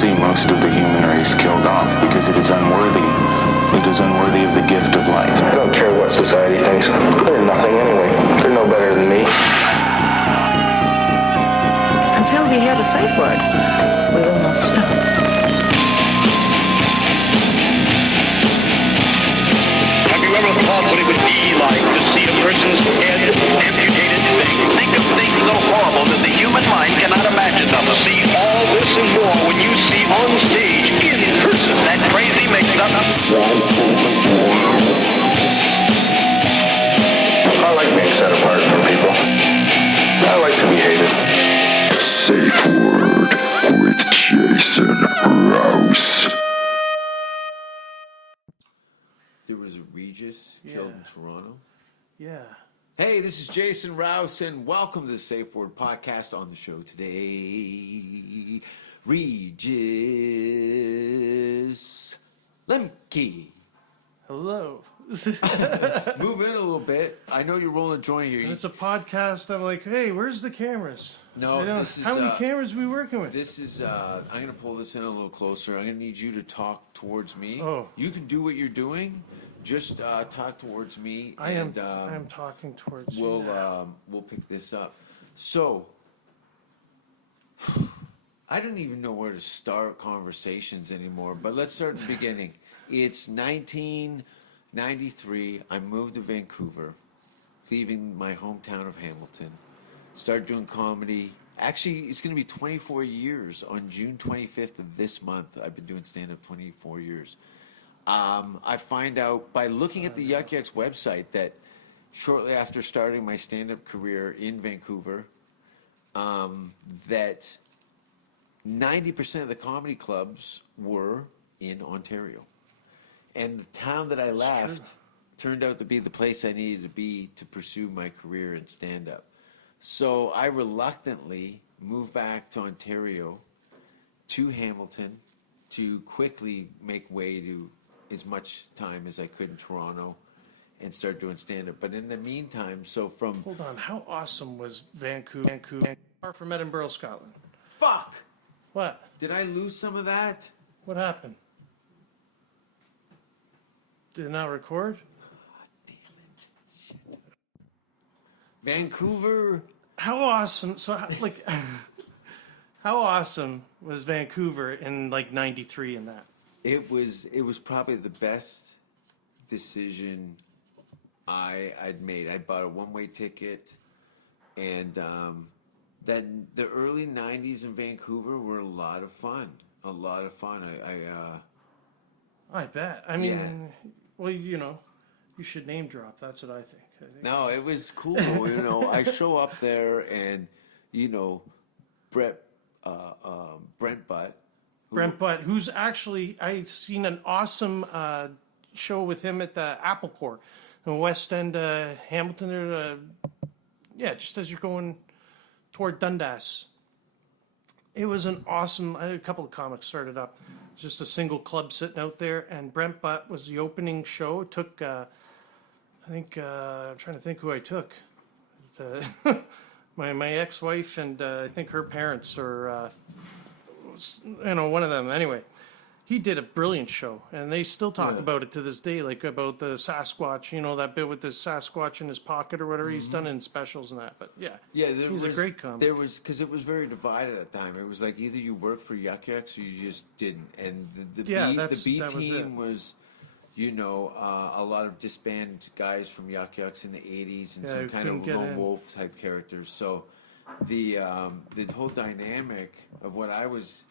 see most of the human race killed off because it is unworthy. It is unworthy of the gift of life. I don't care what society thinks. They're nothing anyway. They're no better than me. Until we hear the safe word, we will not stop. Have you ever thought what it would be like to see a person's head amputated? Think of things so horrible that the human mind cannot imagine them. To see all this and more when you see on stage, in person, that crazy mix-up. I like being set apart from people. I like to be hated. Safe Word with Jason Rouse. There was a Regis killed in Toronto. Yeah. Hey, this is Jason Rouse, and welcome to the Safe Word Podcast. On the show today, Regis Lemke. Hello. Move in a little bit. I know you're rolling a joint here. It's a podcast. I'm like, hey, where's the cameras? No, this is... How many cameras are we working with? This is... I'm going to pull this in a little closer. I'm going to need you to talk towards me. Oh. You can do what you're doing. Just talk towards me. I am talking towards you now. We'll pick this up. So, I don't even know where to start conversations anymore, but let's start at the beginning. It's 1993. I moved to Vancouver, leaving my hometown of Hamilton. Started doing comedy. Actually, it's going to be 24 years on June 25th of this month. I've been doing stand-up 24 years. I find out by looking at the Yuck Yucks website that shortly after starting my stand-up career in Vancouver, that 90% of the comedy clubs were in Ontario. And the town that I left turned out to be the place I needed to be to pursue my career in stand-up. So I reluctantly moved back to Ontario, to Hamilton, to quickly make way to as much time as I could in Toronto and start doing stand-up. But in the meantime, Hold on, how awesome was Vancouver? Far from Edinburgh, Scotland. Fuck! What? Did I lose some of that? What happened? Did it not record? Damn it. Shit. Vancouver... How awesome, how awesome was Vancouver in, 93 and that? It was probably the best decision I'd made. I bought a one-way ticket, and then the early '90s in Vancouver were a lot of fun. I bet. I mean, well, you should name drop. That's what I think. No, it was cool. I show up there, and Brent Butt. Brent Butt, who's actually, I seen an awesome show with him at the Apple Corps in West End, Hamilton. Just as you're going toward Dundas. It was an awesome, I had a couple of comics started up. Just a single club sitting out there, and Brent Butt was the opening show. It took, I'm trying to think who I took. My ex-wife and I think her parents or... one of them. Anyway, he did a brilliant show, and they still talk about it to this day, about the Sasquatch, that bit with the Sasquatch in his pocket or whatever. He's done in specials and that, but he's a great comic. Because it was very divided at the time. It was like either you worked for Yuck Yucks or you just didn't. And the B team was a lot of disbanded guys from Yuck Yucks in the 80s and some kind of lone wolf type characters. So the whole dynamic of what I was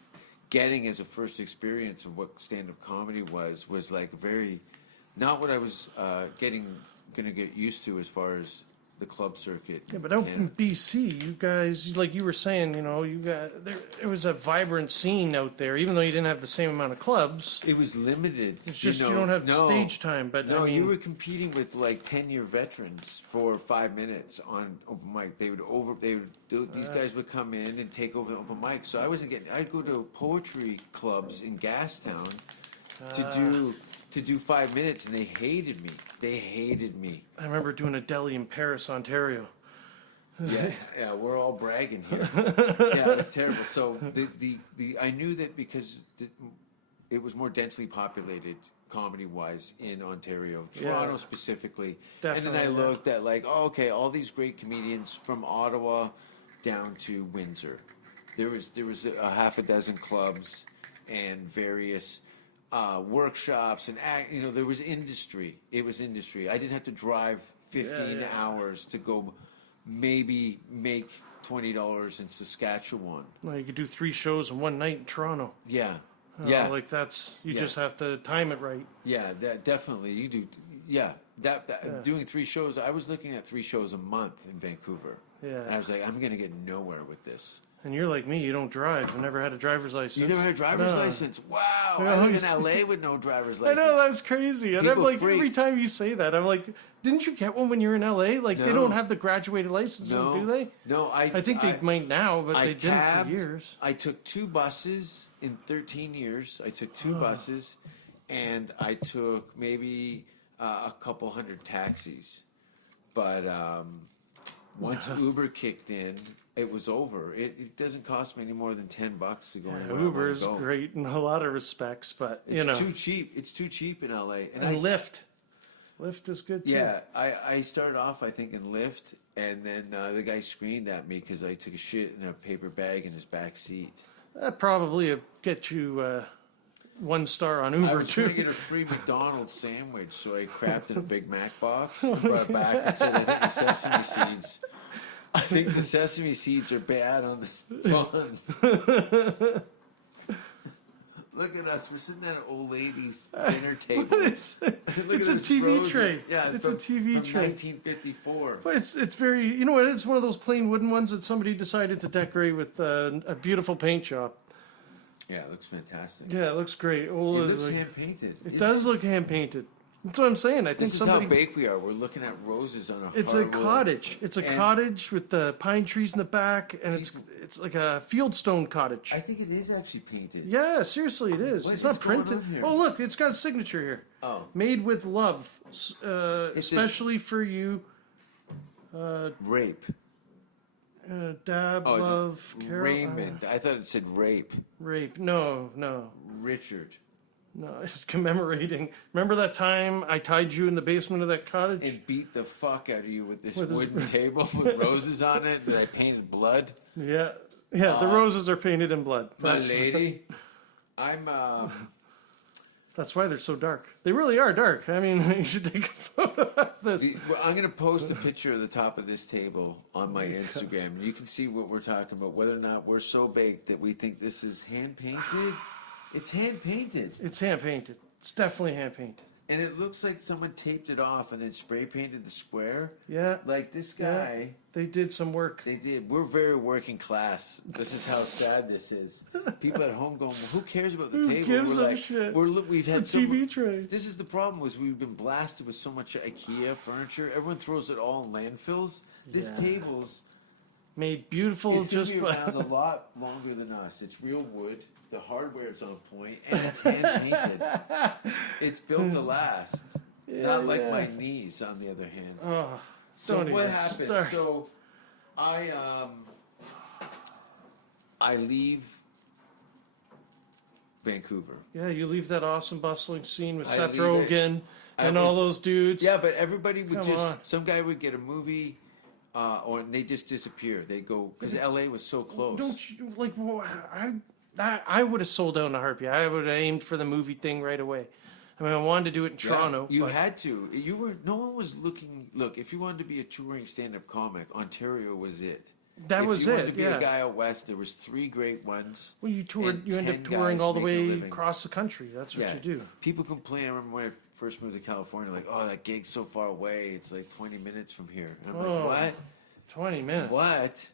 getting as a first experience of what stand-up comedy was like very, not what I was gonna get used to as far as the club circuit. Yeah, but out in BC, you guys, like you were saying, there was a vibrant scene out there, even though you didn't have the same amount of clubs. It was limited. It's just you don't have stage time. But you were competing with 10-year veterans for 5 minutes on open mic. These guys would come in and take over the open mic. So I'd go to poetry clubs in Gastown to do 5 minutes, and they hated me. I remember doing a deli in Paris, Ontario. Yeah, we're all bragging here. Yeah, it's terrible. So I knew that because it was more densely populated comedy-wise in Ontario, Toronto specifically. Definitely, and then I looked at like, okay, all these great comedians from Ottawa down to Windsor. There was a half a dozen clubs and various workshops and there was industry. It was industry. I didn't have to drive 15 hours to go maybe make $20 in Saskatchewan. Well, you could do 3 shows in one night in Toronto. Yeah. Like that's you just have to time it right. Yeah, that definitely you do. Yeah, doing 3 shows. I was looking at 3 shows a month in Vancouver. Yeah, and I was like, I'm gonna get nowhere with this. And you're like me, you don't drive. I never had a driver's license. You never had a driver's license? Wow. I live in LA with no driver's license. I know, that's crazy. And I'm like, every time you say that, I'm like, didn't you get one when you were in LA? Like, they don't have the graduated license, do they? No, I think they might now, but they didn't for years. I took 2 buses in 13 years. I took 2 buses, and I took maybe a couple hundred taxis. But once Uber kicked in, it was over. It doesn't cost me any more than $10 to go anywhere. Uber is great in a lot of respects, but it's too cheap. It's too cheap in LA. And Lyft. Lyft is good too. Yeah, I started off I think in Lyft, and then the guy screamed at me because I took a shit in a paper bag in his back seat. That probably get you 1 star on Uber too. I was trying to get a free McDonald's sandwich, so I crapped in a Big Mac box and brought it back and said, I think the sesame seeds are bad on this bun. Look at us. We're sitting at an old lady's dinner table. It's a TV tray. Yeah, it's a TV tray. 1954. But it's very, you know what, it's one of those plain wooden ones that somebody decided to decorate with a beautiful paint job. Yeah, it looks fantastic. Yeah, it looks great. Well, it looks hand-painted. It does look hand-painted. That's what I'm saying. I think this is how baked we are. We're looking at roses on a It's a cottage. It's a cottage with the pine trees in the back, and it's like a fieldstone cottage. I think it is actually painted. Yeah, seriously, it is. It's not printed. Oh, look, it's got a signature here. Oh. Made with love, especially for you. Rape. Dab, love, Carol. Raymond. I thought it said rape. Rape. No. Richard. No, it's commemorating. Remember that time I tied you in the basement of that cottage? And beat the fuck out of you with this wooden table with roses on it that I painted blood? Yeah. The roses are painted in blood. My lady, That's why they're so dark. They really are dark. I mean, you should take a photo of this. I'm going to post a picture of the top of this table on my Instagram. And you can see what we're talking about, whether or not we're so baked that we think this is hand-painted. It's hand-painted. It's hand-painted. It's definitely hand-painted. And it looks like someone taped it off and then spray-painted the square. Yeah. Like this guy. Yeah. They did some work. They did. We're very working class. This is how sad this is. People at home going, well, who cares about the table? Who gives we're a like, shit? We've had it's a TV tray. This is the problem, was we've been blasted with so much IKEA furniture. Everyone throws it all in landfills. This table's made beautiful. It's just been around a lot longer than us. It's real wood. The hardware's on point, and it's hand painted. It's built to last. Not like my knees, on the other hand. Oh, so what happened? Start. So I leave Vancouver. Yeah, you leave that awesome bustling scene with Seth Rogen and all those dudes. Yeah, but everybody would some guy would get a movie. Or they just disappear. They go because LA was so close. Don't you like? Well, I would have sold out in a heartbeat. I would have aimed for the movie thing right away. I mean, I wanted to do it in Toronto. You had to. You were. No one was looking. Look, if you wanted to be a touring stand-up comic, Ontario was it. That was it. If you wanted to be a guy out west, there was 3 great ones. Well, you toured. You end up touring all the way across the country. That's what you do. People complain. I remember when I first moved to California, like, oh, that gig's so far away. It's like 20 minutes from here. And I'm like, what? 20 minutes. What?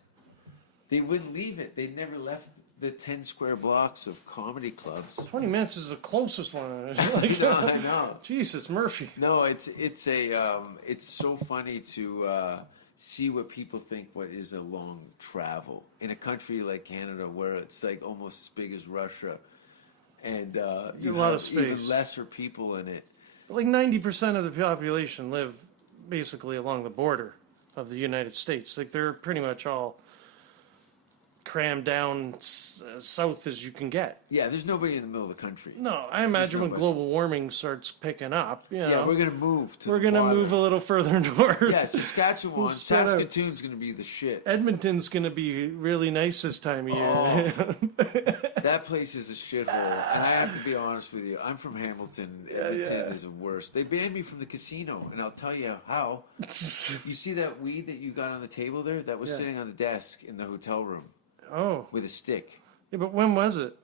They wouldn't leave it. They never left the 10 square blocks of comedy clubs. 20 minutes is the closest one. I know. Jesus, Murphy. No, it's so funny to see what people think what is a long travel in a country like Canada where it's like almost as big as Russia, and you a lot of space, even lesser people in it. Like 90% of the population live basically along the border. of the United States. Like they're pretty much all crammed down south as you can get. Yeah, there's nobody in the middle of the country. No, I imagine when global warming starts picking up, yeah, we're gonna move. We're gonna move a little further north. Yeah, Saskatchewan, Saskatoon's gonna be the shit. Edmonton's gonna be really nice this time of year. That place is a shithole, and I have to be honest with you. I'm from Hamilton. Edmonton is the worst. They banned me from the casino, and I'll tell you how. You see that weed that you got on the table there? That was sitting on the desk in the hotel room. Oh. With a stick. Yeah, but when was it?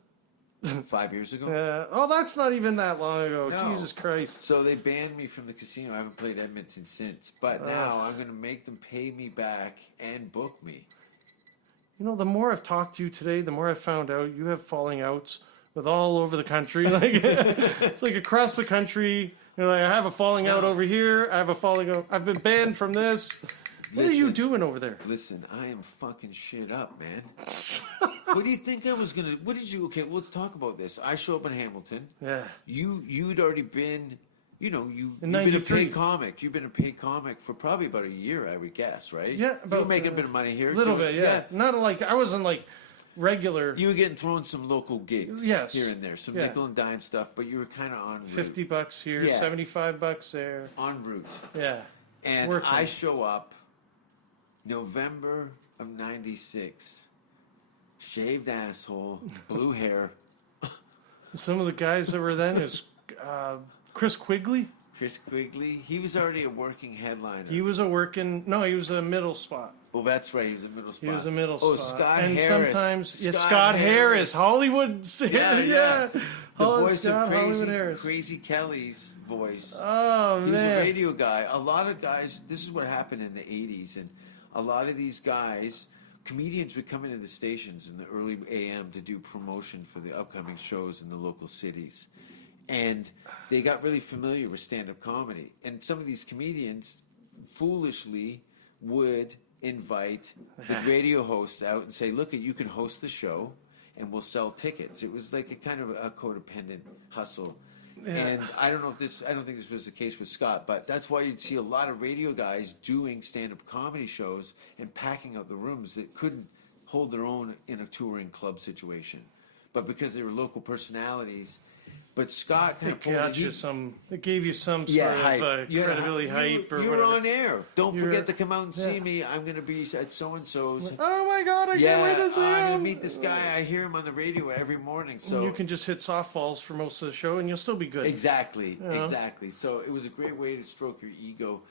5 years ago. Oh, that's not even that long ago. No. Jesus Christ. So they banned me from the casino. I haven't played Edmonton since. But now I'm going to make them pay me back and book me. You know, the more I've talked to you today, the more I've found out you have falling outs with all over the country. Like it's like across the country. You're like, I have a falling out over here. I have a falling out. I've been banned from this. What are you doing over there? Listen, I am fucking shit up, man. What do you think I was gonna? What did you? Okay, let's talk about this. I show up in Hamilton. Yeah. You'd already been. You've In been a 93. paid comic. You've been a paid comic for probably about a year, I would guess, right? Yeah, you were making a bit of money here. A little bit, yeah. Not like I wasn't like regular. You were getting thrown some local gigs, Yes. here and there, some nickel and dime stuff, but you were kind of on route. $50 here, $75 there. En route. Yeah. And Working. I show up November of '96, shaved asshole, blue hair. Some of the guys that were then is Chris Quigley. Chris Quigley, he was already a working headliner. He was a middle spot. Well, that's right. He was a middle spot. He was a middle Oh, spot. Scott and Harris. sometimes, Scott Harris. Hollywood. Yeah. The voice of Hollywood Harris. Crazy Kelly's voice. Oh, man. He was a radio guy. A lot of guys, this is what happened in the 80s, and a lot of these guys, comedians would come into the stations in the early AM to do promotion for the upcoming shows in the local cities. And they got really familiar with stand-up comedy. And some of these comedians foolishly would invite the radio hosts out and say, look, you can host the show and we'll sell tickets. It was like a kind of a codependent hustle. Yeah. And I don't think this was the case with Scott, but that's why you'd see a lot of radio guys doing stand-up comedy shows and packing out the rooms that couldn't hold their own in a touring club situation. But because they were local personalities. But Scott kind of it gave you some sort of credibility hype or you whatever. were on air. Don't forget to come out and see me. I'm going to be at so-and-so's. Oh my God, I can't wait to see him. I'm going to meet this guy. I hear him on the radio every morning. So you can just hit softballs for most of the show and you'll still be good. Exactly. So it was a great way to stroke your ego.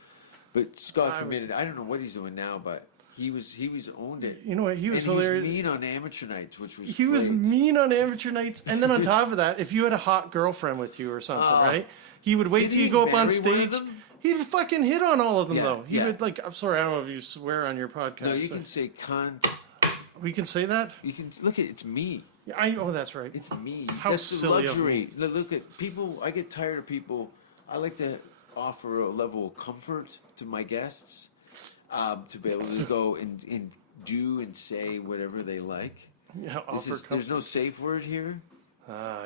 But Scott committed. I don't know what he's doing now, but he was owned it. You know what? He was hilarious. He was mean on amateur nights, which was He was mean on amateur nights, and then on top of that, if you had a hot girlfriend with you or something, right? He would wait till you go up on stage. He'd fucking hit on all of them, though. He would like. I'm sorry, I don't know if you swear on your podcast. No, you can say cunt. We can say that. You can look at it's me. Yeah, oh, that's right. It's me. How That's silly the luxury. of me. Look at people. I get tired of people. I like to offer a level of comfort to my guests, to be able to go and do and say whatever they like. Yeah, there's no safe word here.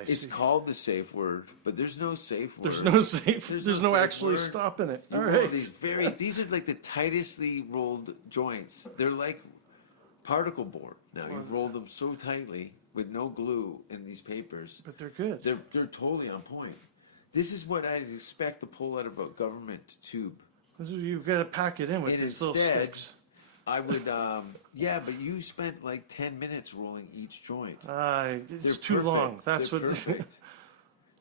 It's called the safe word, but there's no safe word. There's no safe. There's no actually stopping it. All right. These are like the tightestly rolled joints. They're like particle board. Now you've rolled them so tightly with no glue in these papers. But they're good. They're totally on point. This is what I expect to pull out of a government tube. You've got to pack it in with these little sticks. I would, but you spent like 10 minutes rolling each joint. It's too long. That's They're what. Perfect.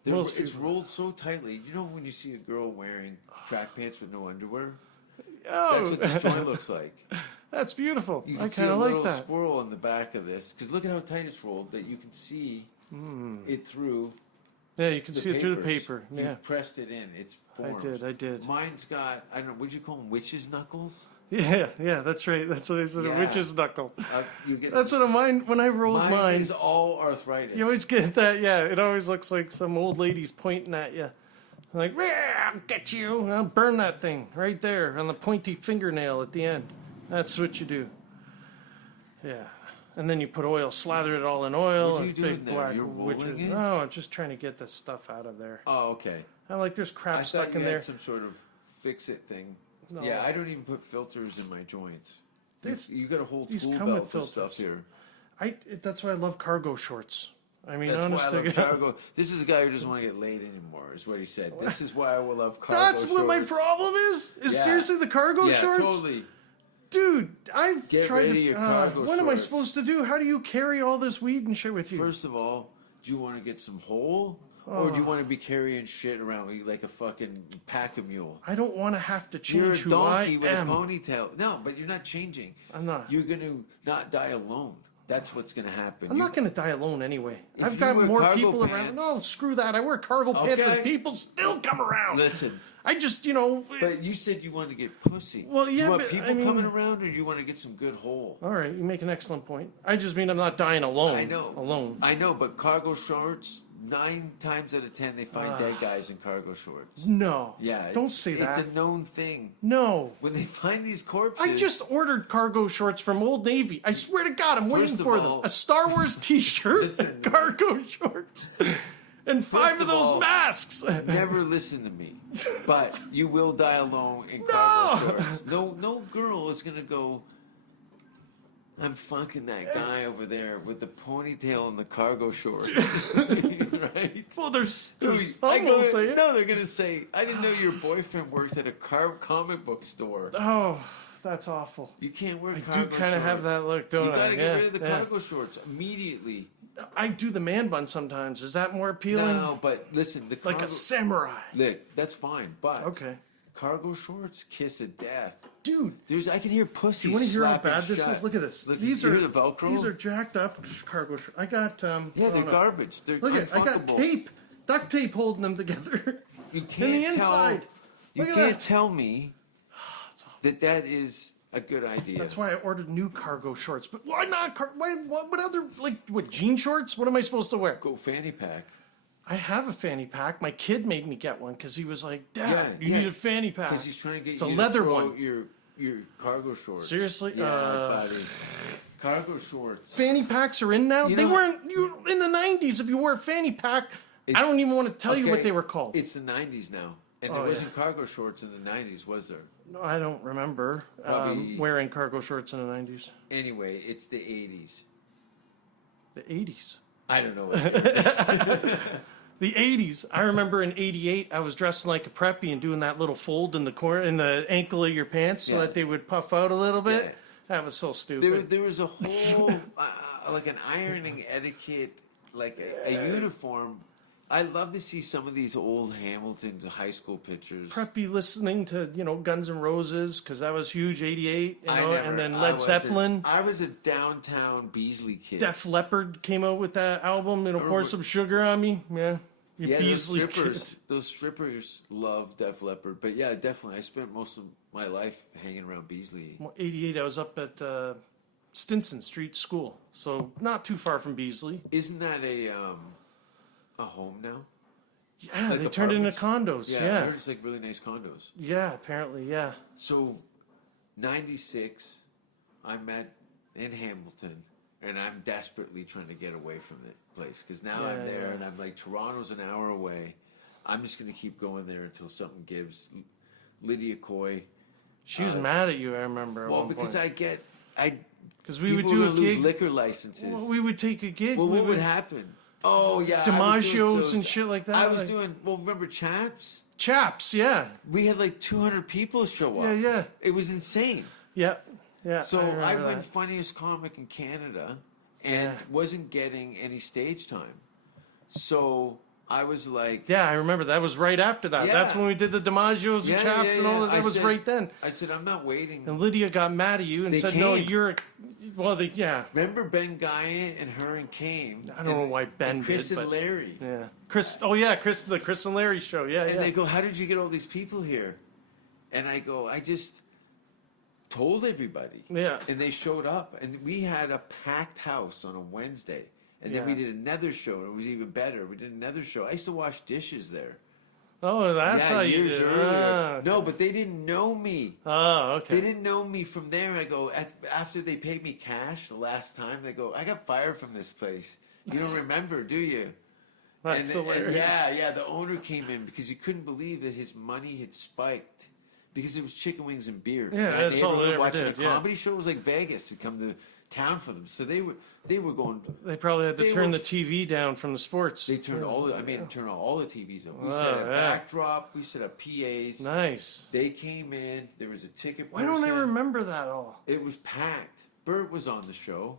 It's rolled so tightly. You know when you see a girl wearing track pants with no underwear? That's what this joint looks like. That's beautiful. You can see a little squirrel in the back of this because look at how tight it's rolled. That you can see it through. Yeah, you can see it through the paper. Yeah, you pressed it in. It's formed. I did. Mine's got I don't know. What'd you call them? Witch's knuckles. Yeah, that's right. That's what I said. A witch's knuckle. That's what mine. When I rolled mine, mine is all arthritis. You always get that. Yeah, it always looks like some old lady's pointing at you, like, "I'll get you. I'll burn that thing right there on the pointy fingernail at the end." That's what you do. Yeah, and then you put oil, slather it all in oil. What are you doing big there? black You're rolling it? No, I'm just trying to get the stuff out of there. Oh, okay. I'm like, there's crap stuck in you there. had some sort of fix-it thing. No. Yeah, I don't even put filters in my joints. You got a whole these tool come belt with for filters. stuff here. That's why I love cargo shorts. I mean, That's honest why I to love God. cargo. This is a guy who doesn't want to get laid anymore, is what he said. This is why I will love cargo That's shorts. what my problem is. Is Yeah. seriously the cargo Yeah, shorts? totally. Dude, I've Get tried rid to. of your cargo what am I shorts. supposed to do? How do you carry all this weed and shit with you? First of all, do you want to get some hole? Or do you want to be carrying shit around with you like a fucking pack a mule? I don't want to have to You're change a who donkey I with am. a ponytail. No, but you're not changing. I'm not. You're going to not die alone. That's what's going to happen. I'm not going to die alone anyway. If I've you got wear more cargo people around. pants- No, screw that. I wear cargo pants and Okay. people still come around. Listen. I just, But you said you wanted to get pussy. Well, Do yeah, you want but, people I mean- coming around, or do you want to get some good hole? all right, you make an excellent point. I just mean I'm not dying alone. I know. Alone. I know, but cargo shorts, 9 times out of 10, they find dead guys in cargo shorts. No. Yeah. Don't it's- say that. It's a known thing. No. When they find these corpses. I just ordered cargo shorts from Old Navy. I swear to God, I'm waiting First of for all- them. A Star Wars T-shirt, Listen. cargo shorts, and 5 First of of those all, masks. Never listen to me. But you will die alone in cargo No! shorts. No girl is going to go, I'm fucking that guy over there with the ponytail and the cargo shorts. Right? Well, there's I some go, will say it. no, they're going to say, I didn't know your boyfriend worked at a comic book store. Oh, that's awful. You can't wear I cargo do kind of have that look, don't You I? got to get Yeah, rid of the yeah. cargo shorts immediately. I do the man bun sometimes. Is that more appealing? No, but listen, the Like cargo, a samurai. look, that's fine, but Okay. cargo shorts, kiss of death. Dude, I can hear pussy. do you want to hear how slapping bad this shut. is? Look at this. Look, These you are hear the Velcro? These are jacked up cargo shorts. I got Yeah, oh, they're no. garbage. They're Look at I got unfuckable. tape, duct tape holding them together. You in can't the inside. Tell, you Look at can't that. tell me that is a good idea. That's why I ordered new cargo shorts. But why not? Why? What other what jean shorts? What am I supposed to wear? Go fanny pack. I have a fanny pack. My kid made me get one because he was like, "Dad, Yeah, you yeah. need a fanny pack." Because he's trying to get it's you a to leather throw one. Your cargo shorts. Seriously? Yeah, buddy. Cargo shorts. Fanny packs are in now. You They know- weren't in the '90s. If you wore a fanny pack, I don't even want to tell you what Okay, they were called. It's the 90s now. And Oh, there yeah. wasn't cargo shorts in the 90s, was there? No, I don't remember Probably- wearing cargo shorts in the '90s. Anyway, it's the 80s. The '80s. I don't know what it is. The '80s. I remember in '88, I was dressing like a preppy and doing that little fold in the corner, in the ankle of your pants, so Yeah. that they would puff out a little bit. Yeah. That was so stupid. There was a whole, like an ironing etiquette, like a uniform. I love to see some of these old Hamilton high school pictures. Preppy listening to Guns N' Roses because that was huge '88, and then I Led wasn't- Zeppelin. I was a downtown Beasley kid. Def Leppard came out with that album. Pour some sugar on me. Yeah, you Yeah, Beasley those strippers. kid. Those strippers love Def Leppard. But yeah, definitely. I spent most of my life hanging around Beasley. Well, '88, I was up at Stinson Street School, so not too far from Beasley. Isn't that a home now? Yeah, Like they turned it into apartments? condos. I Yeah, heard it's like really nice condos. yeah, apparently, yeah. So, 96, I'm in Hamilton, and I'm desperately trying to get away from the place. Because now I'm Yeah, there, yeah. and I'm like, Toronto's an hour away. I'm just going to keep going there until something gives. Lydia Coy. She was mad at you. I remember. Well, because because we would people do were a gonna lose gig. liquor licenses. Well, we would take a gig. Well, we what would happen? Oh, yeah. DiMaggio's and shit like that, I was like- doing, remember Chaps? Chaps, yeah, We had like 200 people show up. yeah, yeah, It was insane. yeah, yeah. So remember I that. went funniest comic in Canada and Yeah. wasn't getting any stage time. So I was like, Yeah, I remember that was right after that. Yeah. That's when we did the DiMaggio's and Chaps and all that. I That was said- right then. I said, I'm not waiting. And Lydia got mad at you and They said, "No, came. you're." Well, yeah. Remember Ben Guy and her and came? I don't know why Ben and Chris did, and but- Larry. Yeah, Chris. Oh yeah, the Chris and Larry show. Yeah, And yeah. they go, how did you get all these people here? And I go, I just told everybody. Yeah. And they showed up. And we had a packed house on a Wednesday. And then we Yeah. did another show. And it was even better. We did another show. I used to wash dishes there. Oh, that's how you years did. earlier. Ah, okay. No, but they didn't know me. Oh, okay. They didn't know me from there. I go, after they paid me cash the last time, they go, I got fired from this place. You don't remember, do you? That's And hilarious. yeah, the owner came in because he couldn't believe that his money had spiked because it was chicken wings and beer. Yeah, That that's all they neighborhood ever watching did, a comedy show was like Vegas to come to town for them. So they were going. They probably had to They turn were the TV down from the sports. They turned all the. I made them turn all the TVs on. We Oh, set up yeah. backdrop. We set up PAs. Nice. They came in. There was a ticket. Why don't I person. remember that all? It was packed. Bert was on the show.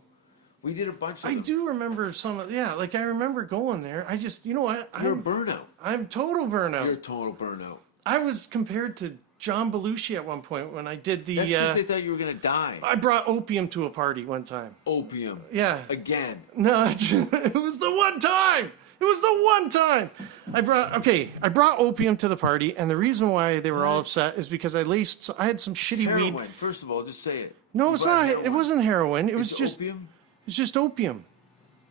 We did a bunch of. I them. do remember some of, yeah, like I remember going there. I just, you know what? You're a burnout. I'm total burnout. You're a total burnout. I was compared to John Belushi at one point when I did the. That's because they thought you were gonna die. I brought opium to a party one time. Opium. Yeah. Again. No, it was the one time. It was the one time. I brought opium to the party, and the reason why they were all upset is because I had some shitty Heroin. weed. First of all, just say it. No, You it's brought not. heroin. It wasn't heroin. It was It's just opium. It's just opium.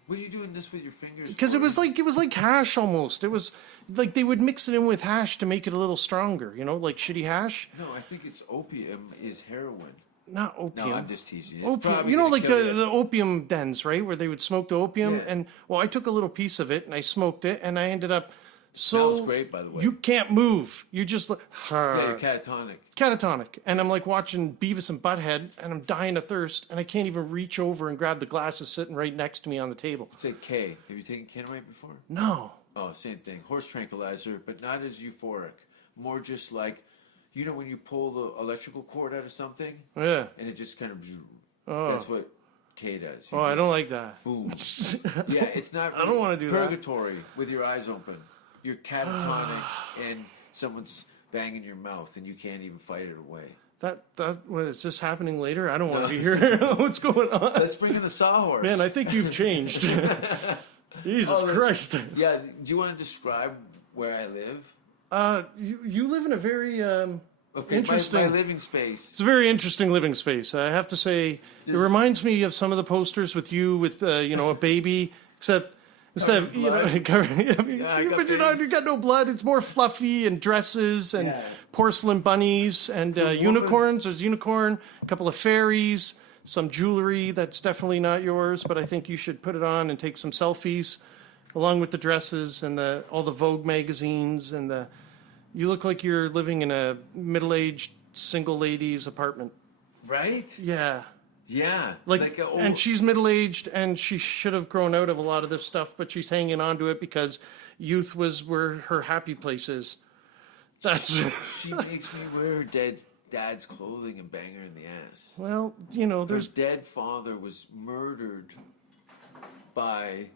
What are you doing this with your fingers? Because it was like hash almost. It was like they would mix it in with hash to make it a little stronger, you know, like shitty hash. No, I think it's opium is heroin. Not opium. No, I'm just teasing you. It's Opium. probably You know, gonna like kill you. the opium dens, right, where they would smoke the opium, Yeah. and well, I took a little piece of it and I smoked it, and I ended up Smells great, by the way. You can't move. You just look Yeah, you're catatonic. catatonic, and I'm like watching Beavis and Butthead, and I'm dying of thirst, and I can't even reach over and grab the glasses sitting right next to me on the table. It's like K. Have you taken Ketamite before? No. Oh, same thing. Horse tranquilizer, but not as euphoric. More just like, you know, when you pull the electrical cord out of something, Yeah. and it just kind of. Oh. That's what K does. You Oh, I just- don't like that. Boom. Yeah, it's not. I don't wanna do that. Purgatory with your eyes open. You're catatonic, and someone's banging your mouth, and you can't even fight it away. That what is this happening later? I don't want to be here. What's going on? Let's bring in the sawhorse. Man, I think you've changed. Jesus Christ. Yeah. Do you want to describe where I live? You live in a very Okay, interesting. my living space. It's a very interesting living space. I have to say, it reminds me of some of the posters with you with you know, a baby, except instead of, you know, I got but you got no blood. It's more fluffy and dresses and Yeah. porcelain bunnies and unicorns. There's a unicorn, a couple of fairies, some jewelry that's definitely not yours, but I think you should put it on and take some selfies along with the dresses and all the Vogue magazines and you look like you're living in a middle-aged single lady's apartment. Right? Yeah. Yeah. Like a old, and she's middle-aged and she should have grown out of a lot of this stuff, but she's hanging on to it because youth was where her happy place is. That's she makes me wear her dad's clothing and bang her in the ass. well, you know, Her there's dead father was murdered by.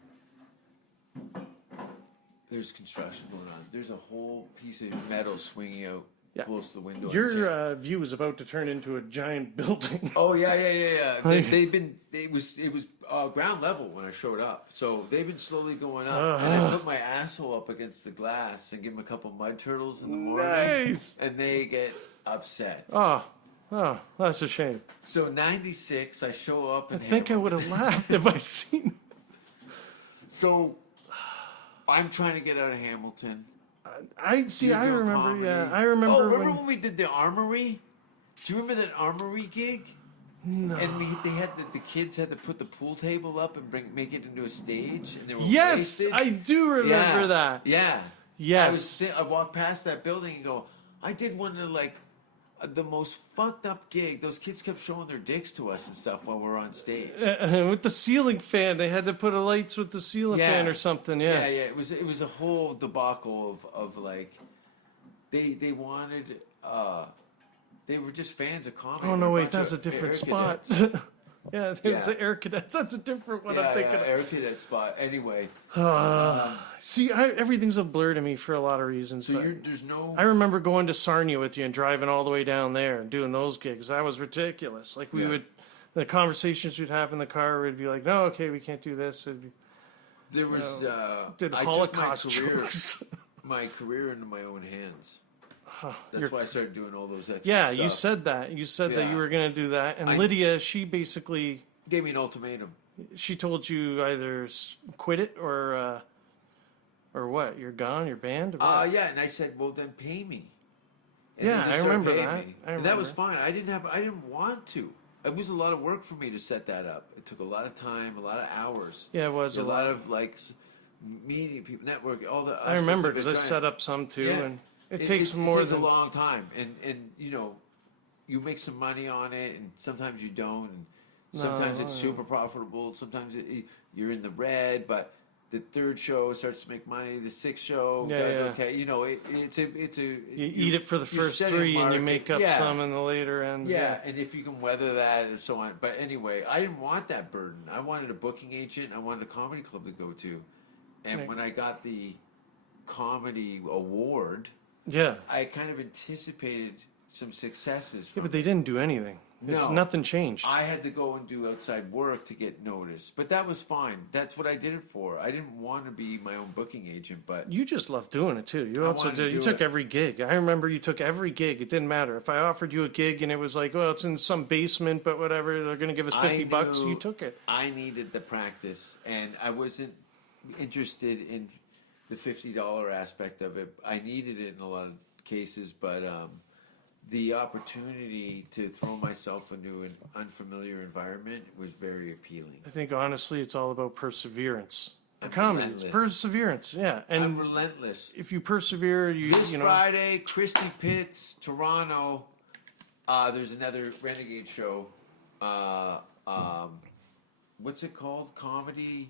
There's construction going on. There's a whole piece of metal swinging out close to the window. your view is about to turn into a giant building. Oh yeah. It was ground level when I showed up, so they've been slowly going up. And I put my asshole up against the glass and give them a couple mud turtles in the morning, Nice. and they get upset. Oh, that's a shame. So 96, I show up. I think I would have laughed if I seen. So I'm trying to get out of Hamilton. I see. You're I doing remember. comedy. Yeah, I remember. Oh, remember when we did the Armory? Do you remember that Armory gig? No. And they had the kids had to put the pool table up and make it into a stage, and they were Yes, wasted. I do remember that. Yeah. Yes. I walked past that building and go, I did one of the most fucked up gig. Those kids kept showing their dicks to us and stuff while we're on stage. With the ceiling fan, they had to put a lights with the ceiling fan or something. Yeah. It was a whole debacle of like they wanted they were just fans of comedy. Oh They no, were wait, bunch that's a of different air spot. cadets. Yeah, there's the air cadets. That's a different one. I'm thinking. Air cadet spot. Anyway, See, everything's a blur to me for a lot of reasons. so but there's no. I remember going to Sarnia with you and driving all the way down there and doing those gigs. That was ridiculous. Like the conversations we'd have in the car would be like, no, okay, we can't do this. It'd be, There was. did I Holocaust took jokes. my career into my own hands. That's why I started doing all those extra Yeah, stuff. you said that. You said that Yeah. you were going to do that. And Lydia, she basically, Gave me an ultimatum. she told you either quit it or what? You're gone. You're banned. Or what? Yeah, and I said, well, then pay me. And Yeah, they just I started remember paying that. me. I And that was remember. fine. I didn't want to. It was a lot of work for me to set that up. It took a lot of time, a lot of hours. Yeah, it was a a lot lot. of like meeting people, network, all the. I remember because I set up some too. Yeah. And It takes more than a long time, and you know, you make some money on it, and sometimes you don't, and sometimes it's super profitable. Sometimes you're in the red, but the third show starts to make money. The sixth show does okay. You know, it's a you eat it for the first three, and you make up some in the later end. Yeah, and if you can weather that and so on. But anyway, I didn't want that burden. I wanted a booking agent. I wanted a comedy club to go to, and when I got the comedy award, I kind of anticipated some successes. But they didn't do anything. Nothing changed. I had to go and do outside work to get noticed, but that was fine. That's what I did it for. I didn't want to be my own booking agent, but you just loved doing it too. You also did. You took every gig. I remember you took every gig. It didn't matter if I offered you a gig and it was like, well, it's in some basement, but whatever. They're going to give us $50. You took it. I needed the practice, and I wasn't interested in the $50 aspect of it. I needed it in a lot of cases, but the opportunity to throw myself into an unfamiliar environment was very appealing. I think honestly, it's all about perseverance. Comedy, it's perseverance, yeah. And I'm relentless. If you persevere, This Friday, Christie Pitts, Toronto. There's another Renegade show. What's it called? Comedy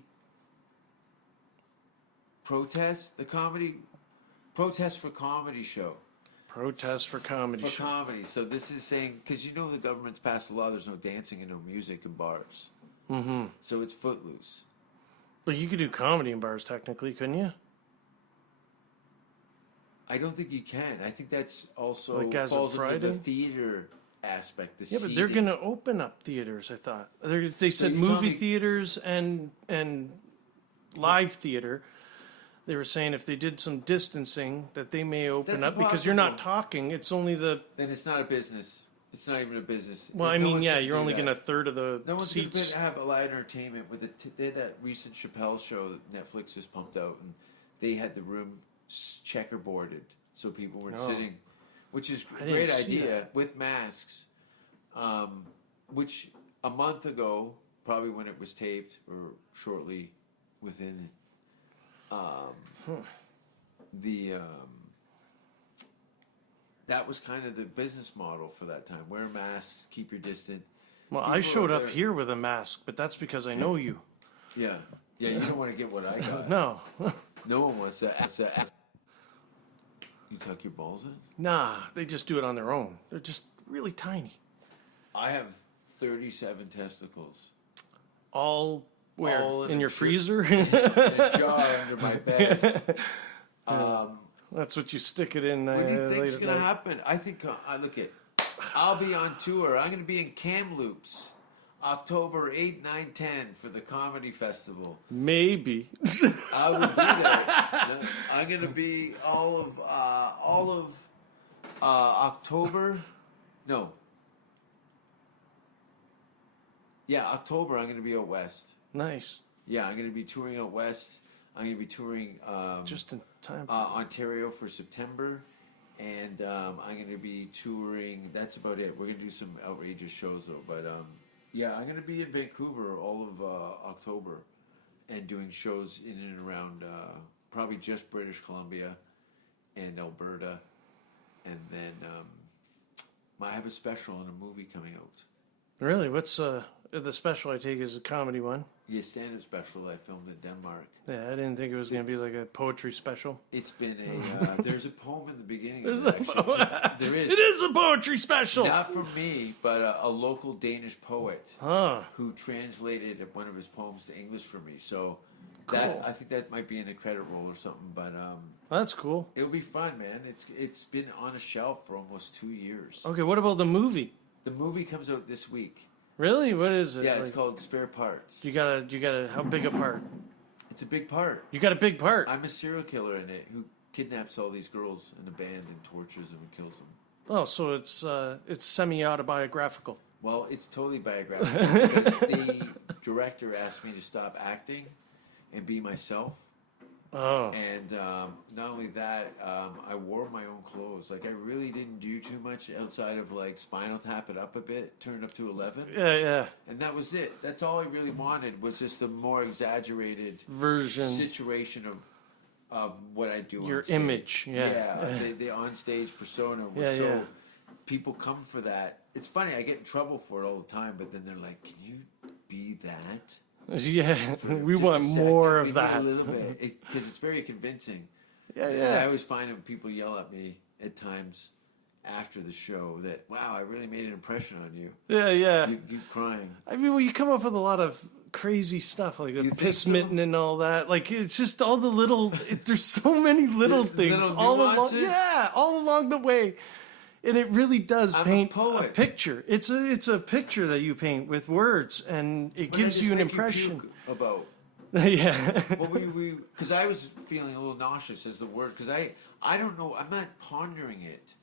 Protest? The comedy Protest for Comedy show. Protest for comedy. For comedy. So this is saying, because you know the government's passed a law, there's no dancing and no music in bars. Mm-hmm. So it's footloose. But you could do comedy in bars technically, couldn't you? I don't think you can. I think that's also like as falls of Friday? into the theater aspect. The but they're going to open up theaters, I thought. They said movie theaters and live theater. They were saying if they did some distancing, that they may open up because you're not talking. It's only the. Then it's not a business. It's not even a business. Well, I mean, you're only getting a third of the no one's seats. going to have a live entertainment with they had that recent Chappelle show that Netflix just pumped out, and they had the room checkerboarded so people weren't sitting, which is a great idea with masks. Which a month ago, probably when it was taped or shortly within. That was kind of the business model for that time. Wear masks, keep your distance. Well, I showed up here with a mask, but that's because I know you. Yeah. Yeah, you don't want to get what I got. No. No one wants that. You tuck your balls in? Nah, they just do it on their own. They're just really tiny. I have 37 testicles. All where? All in your freezer? In a jar under my bed. That's what you stick it in. What do you think's going to happen? I think, I'll be on tour. I'm going to be in Kamloops, October 8, 9, 10 for the comedy festival. Maybe. I will be there. I'm going to be all of October. No. Yeah, October I'm going to be out west. Nice. Yeah, I'm going to be touring out west. I'm going to be touring just in time for Ontario for September, and I'm going to be touring. That's about it. We're going to do some outrageous shows though, but yeah, I'm going to be in Vancouver all of October, and doing shows in and around probably just British Columbia and Alberta, and then I have a special and a movie coming out. Really? What's the special I take is a comedy one? Yeah, stand-up special I filmed in Denmark. Yeah, I didn't think it was going to be like a poetry special. It's been a... there's a poem in the beginning. There is. It is a poetry special! Not from me, but a local Danish poet who translated one of his poems to English for me. So cool. I think that might be in a credit roll or something, but... that's cool. It'll be fun, man. It's been on a shelf for almost 2 years. Okay, what about the movie? The movie comes out this week. Really? What is it? Yeah, it's called Spare Parts. You gotta, how big a part? It's a big part. You got a big part. I'm a serial killer in it who kidnaps all these girls in a band and tortures them and kills them. Oh, so it's semi-autobiographical. Well, it's totally biographical because the director asked me to stop acting and be myself. Oh. And not only that, I wore my own clothes. Like, I really didn't do too much outside of, like, Spinal Tap it up a bit, turn it up to 11. Yeah. And that was it. That's all I really wanted was just a more exaggerated version situation of of what I do. Your on stage. image, the onstage persona. People come for that. It's funny. I get in trouble for it all the time, but then they're like, "Can you be that?" Yeah, we want more of that. A little bit, because it's very convincing. Yeah. I always find when people yell at me at times after the show that, wow, I really made an impression on you. Yeah. You keep crying. I mean, well, you come up with a lot of crazy stuff, like the piss mitten and all that. Like, it's just all the little, there's so many little things all along the way. And it really does paint a picture. It's a picture that you paint with words, and it gives you an impression. About. Yeah. Well, because I was feeling a little nauseous as the word, because I don't know, I'm not pondering it.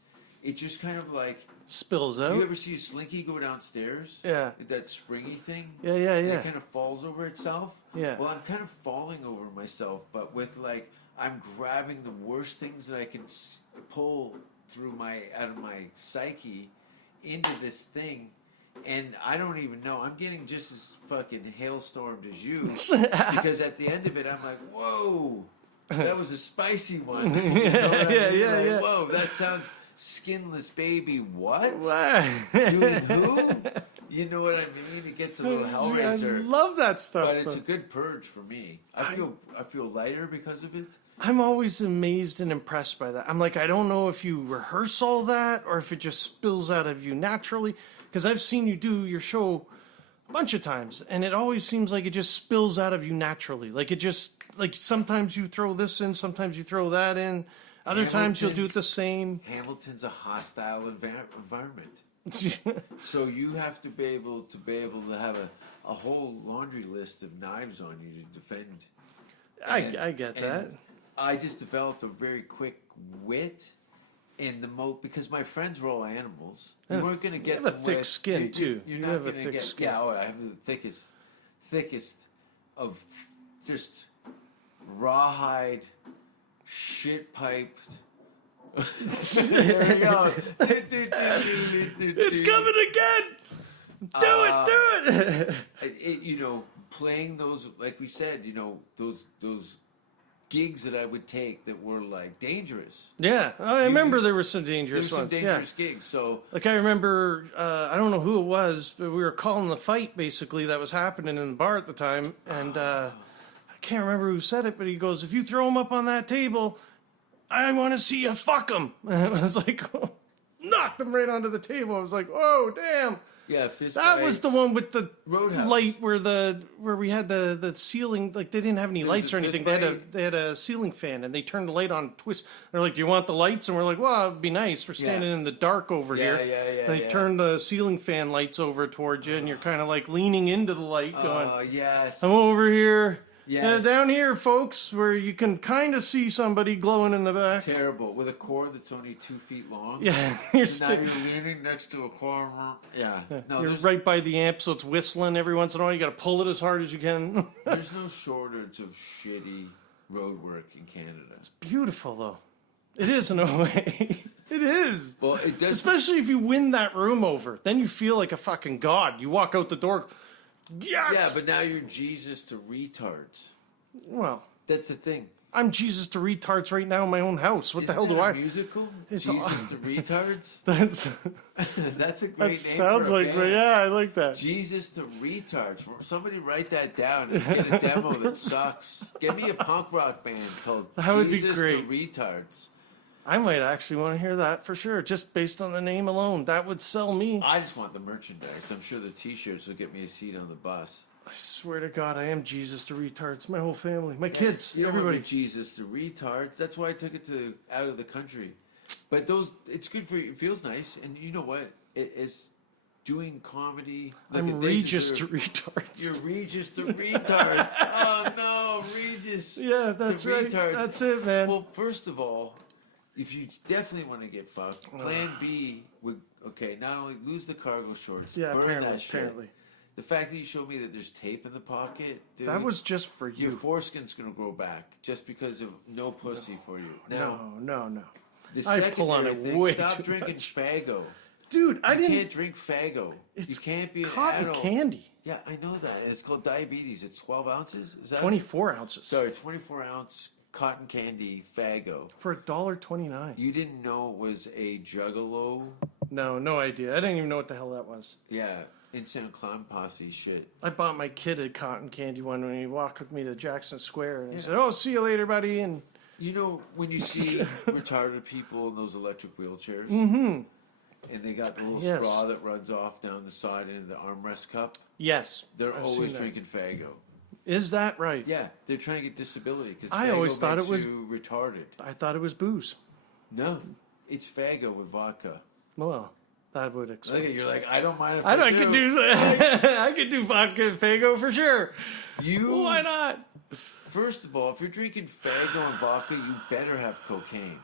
It just kind of like spills out. You ever see a slinky go downstairs? Yeah. That springy thing? Yeah. It kind of falls over itself? Yeah. Well, I'm kind of falling over myself, but with like, I'm grabbing the worst things that I can pull out of my psyche into this thing, and I don't even know. I'm getting just as fucking hailstormed as you, because at the end of it, I'm like, whoa, that was a spicy one. Yeah. Whoa, that sounds skinless baby. What? Doing who? You know what I mean? It gets a little Hellraiser. I love that stuff. But it's a good purge for me. I feel lighter because of it. I'm always amazed and impressed by that. I'm like, I don't know if you rehearse all that or if it just spills out of you naturally. Because I've seen you do your show a bunch of times, and it always seems like it just spills out of you naturally. Like it just, like sometimes you throw this in, sometimes you throw that in. Other times you'll do it the same. Hamilton's a hostile environment. So you have to be able to have a whole laundry list of knives on you to defend. I get that. I just developed a very quick wit in the because my friends were all animals. You weren't going to get you have a thick skin too. You're not going to get skin. Yeah, I have the thickest of just rawhide, shit piped. There we go. It's coming again. Do it. Playing those, like we said, those gigs that I would take that were like dangerous. Yeah, I remember there were some dangerous ones. Some dangerous gigs. So, like I remember, I don't know who it was, but we were calling the fight basically that was happening in the bar at the time, and I can't remember who said it, but he goes, "If you throw him up on that table, I want to see you fuck him." And I was like, knocked him right onto the table. I was like, "Oh damn." Yeah, fist that fights. was the one with the Roadhouse. light where we had the ceiling, like they didn't have any lights or anything. They had a ceiling fan and they turned the light on twist. They're like, "Do you want the lights?" And we're like, "Well, it'd be nice. We're standing in the dark over here." They turn the ceiling fan lights over towards you, and you're kind of like leaning into the light, going, "Oh yes, I'm over here." Yes. Down here, folks, where you can kind of see somebody glowing in the back. Terrible. With a cord that's only 2 feet long. Yeah. Now you're leaning next to a cord. Yeah. No, you're right by the amp, so it's whistling every once in a while. You got to pull it as hard as you can. There's no shortage of shitty road work in Canada. It's beautiful, though. It is, in a way. It is. Well, it does. Especially if you win that room over. Then you feel like a fucking god. You walk out the door... Yes! Yeah, but now you're Jesus to retards. Well, that's the thing. I'm Jesus to retards right now in my own house. What the hell do I? Musical? Jesus to retards. That's a great name. That sounds like I like that. Jesus to retards. Somebody write that down and get a demo that sucks. Get me a punk rock band called that would Jesus be great. to Retards. I might actually want to hear that for sure, just based on the name alone. That would sell me. I just want the merchandise. I'm sure the T-shirts will get me a seat on the bus. I swear to God, I am Jesus to retards. My whole family, my kids, everybody. Jesus to retards. That's why I took it out of the country. But it's good for you. It feels nice, and you know what? It is doing comedy. I'm Regis to retards. You're Regis to retards. Oh no, Regis. Yeah, that's right. Retards. That's it, man. Well, first of all, if you definitely want to get fucked, Plan B would not only lose the cargo shorts, burn that shit. Apparently. The fact that you showed me that there's tape in the pocket, dude. That was just for you. Your foreskin's gonna grow back just because of no pussy for you. Now, no. I pull on it way too much. Stop drinking Faggo. Dude, you can't drink Faggo. You can't be an cotton adult. candy. Yeah, I know that. It's called diabetes. It's 12 ounces. Is that 24 ounces. Sorry, 24 ounce cotton candy Faygo. For $1.29. You didn't know it was a Juggalo? No idea. I didn't even know what the hell that was. Yeah, Insane Clown Posse shit. I bought my kid a cotton candy one when he walked with me to Jackson Square, and he said, "Oh, see you later, buddy." And you know when you see retarded people in those electric wheelchairs, and they got the little straw that runs off down the side into the armrest cup. Yes, they're I've always seen drinking Faygo. Is that right? Yeah, they're trying to get disability because I always thought it was retarded. I thought it was booze. No, it's Faygo with vodka. Well, that would explain. Look at you're like, I don't mind if I could do I could do vodka and Faygo for sure. Why not? First of all, if you're drinking Faygo and vodka, you better have cocaine.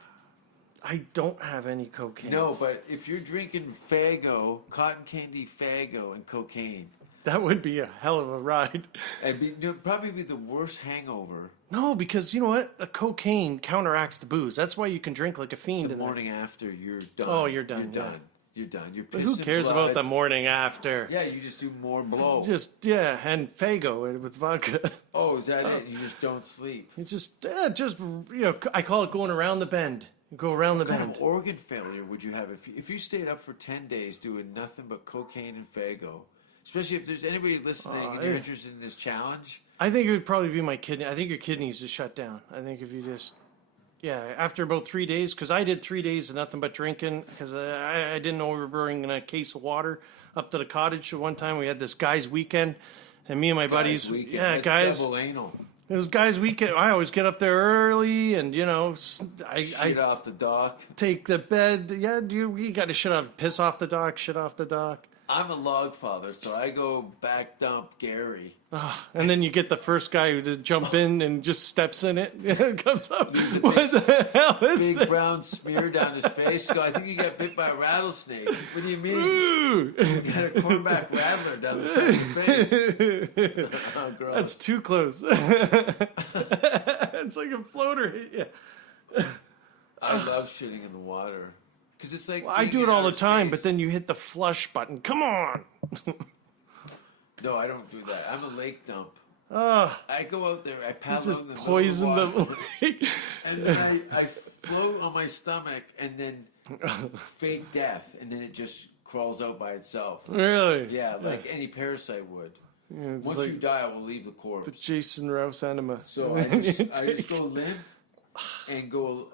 I don't have any cocaine. No, but if you're drinking Faygo, cotton candy Faygo, and cocaine, that would be a hell of a ride. It'd probably be the worst hangover. No, because you know what? The cocaine counteracts the booze. That's why you can drink like a fiend. The morning after, you're done. Oh, you're done. You're done. You're done. You're But who cares about the morning after? Yeah, you just do more blow. And Faygo with vodka. Oh, is that it? You just don't sleep. You just I call it going around the bend. You go around the bend. What kind of organ failure would you have if you stayed up for 10 days doing nothing but cocaine and Faygo? Especially if there's anybody listening and you're interested in this challenge. I think it would probably be my kidney. I think your kidneys just shut down. I think if you just, after about 3 days, because I did 3 days of nothing but drinking, because I didn't know we were bringing a case of water up to the cottage. So one time we had this guys' weekend, and me and my buddies, guys. Double anal. It was guys' weekend. I always get up there early, and shit off the dock. Take the bed. Yeah, you got to piss off the dock, shit off the dock. I'm a log father, so I go back dump Gary. And then you get the first guy who to jump in and just steps in it. And comes up. What the hell is big this? Brown smear down his face. I think he got bit by a rattlesnake. What do you mean? You got a cornback rattler down the side of your face. Oh, gross. That's too close. It's like a floater. Yeah. I love shitting in the water. Because it's like I do it all the time, but then you hit the flush button. Come on. No, I don't do that. I'm a lake dump. I go out there, I paddle just in the poison the lake. And then I float on my stomach and then fake death, and then it just crawls out by itself. Really? Yeah, like any parasite would. Yeah, Once like you die, I will leave the corpse. the Jason Rouse enema. So I just go limp and go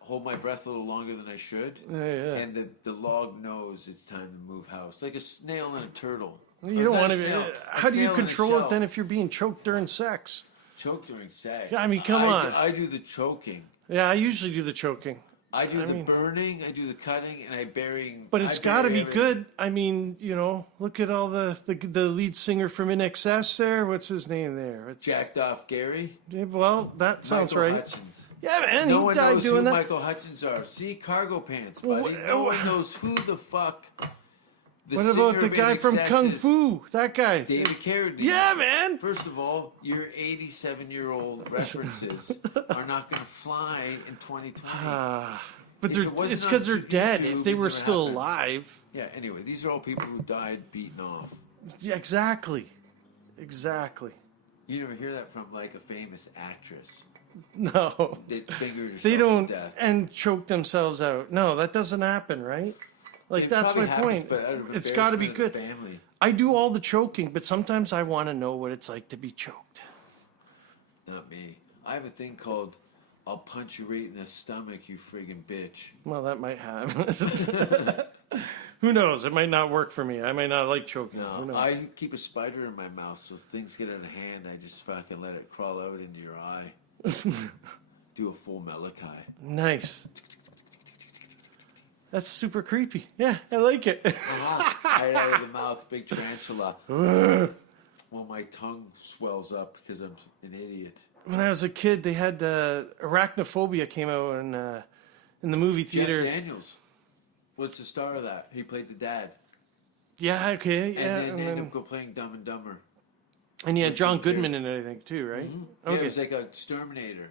hold my breath a little longer than I should. Yeah. And the log knows it's time to move house. Like a snail and a turtle. You don't want to be. How do you control it then if you're being choked during sex? Choke during sex? Yeah, I mean, come on. I do the choking. Yeah, I usually do the choking. I do the burning, I do the cutting, and I bury. But it's got to be good. I mean, look at all the lead singer from INXS there. What's his name there? Jacked off Gary. Yeah, well, that sounds Michael right. Hutchins. Yeah, man, No he one died knows doing who that. Michael Hutchins are. See, cargo pants, buddy. No one knows who the fuck. What about the guy from Kung Fu? That guy. David Carradine. Yeah, man. First of all, your 87-year-old references are not going to fly in 2020. But it's because they're dead. If they were still alive. Yeah, anyway, these are all people who died beaten off. Yeah, exactly. You never hear that from, like, a famous actress. No. They fingered herself They don't to death. and choke themselves out. No, that doesn't happen, right? Like, It that's my probably happens, point. but out of It's got to be embarrassment good. of the family. I do all the choking, but sometimes I want to know what it's like to be choked. Not me. I have a thing called "I'll punch you right in the stomach, you friggin' bitch." Well, that might have. Who knows? It might not work for me. I might not like choking. Who No, knows? I keep a spider in my mouth, so if things get out of hand, I just fucking let it crawl out into your eye. Do a full Malachi. Nice. That's super creepy. Yeah, I like it. Right out of the mouth, big tarantula. Well, my tongue swells up because I'm an idiot. When I was a kid, they had Arachnophobia came out in the movie theater. Jeff Daniels. What's the star of that? He played the dad. Yeah, okay, yeah. And then ended up playing Dumb and Dumber. And he had John Goodman in it, I think, too, right? Mm-hmm. Okay. Yeah, it was like a exterminator.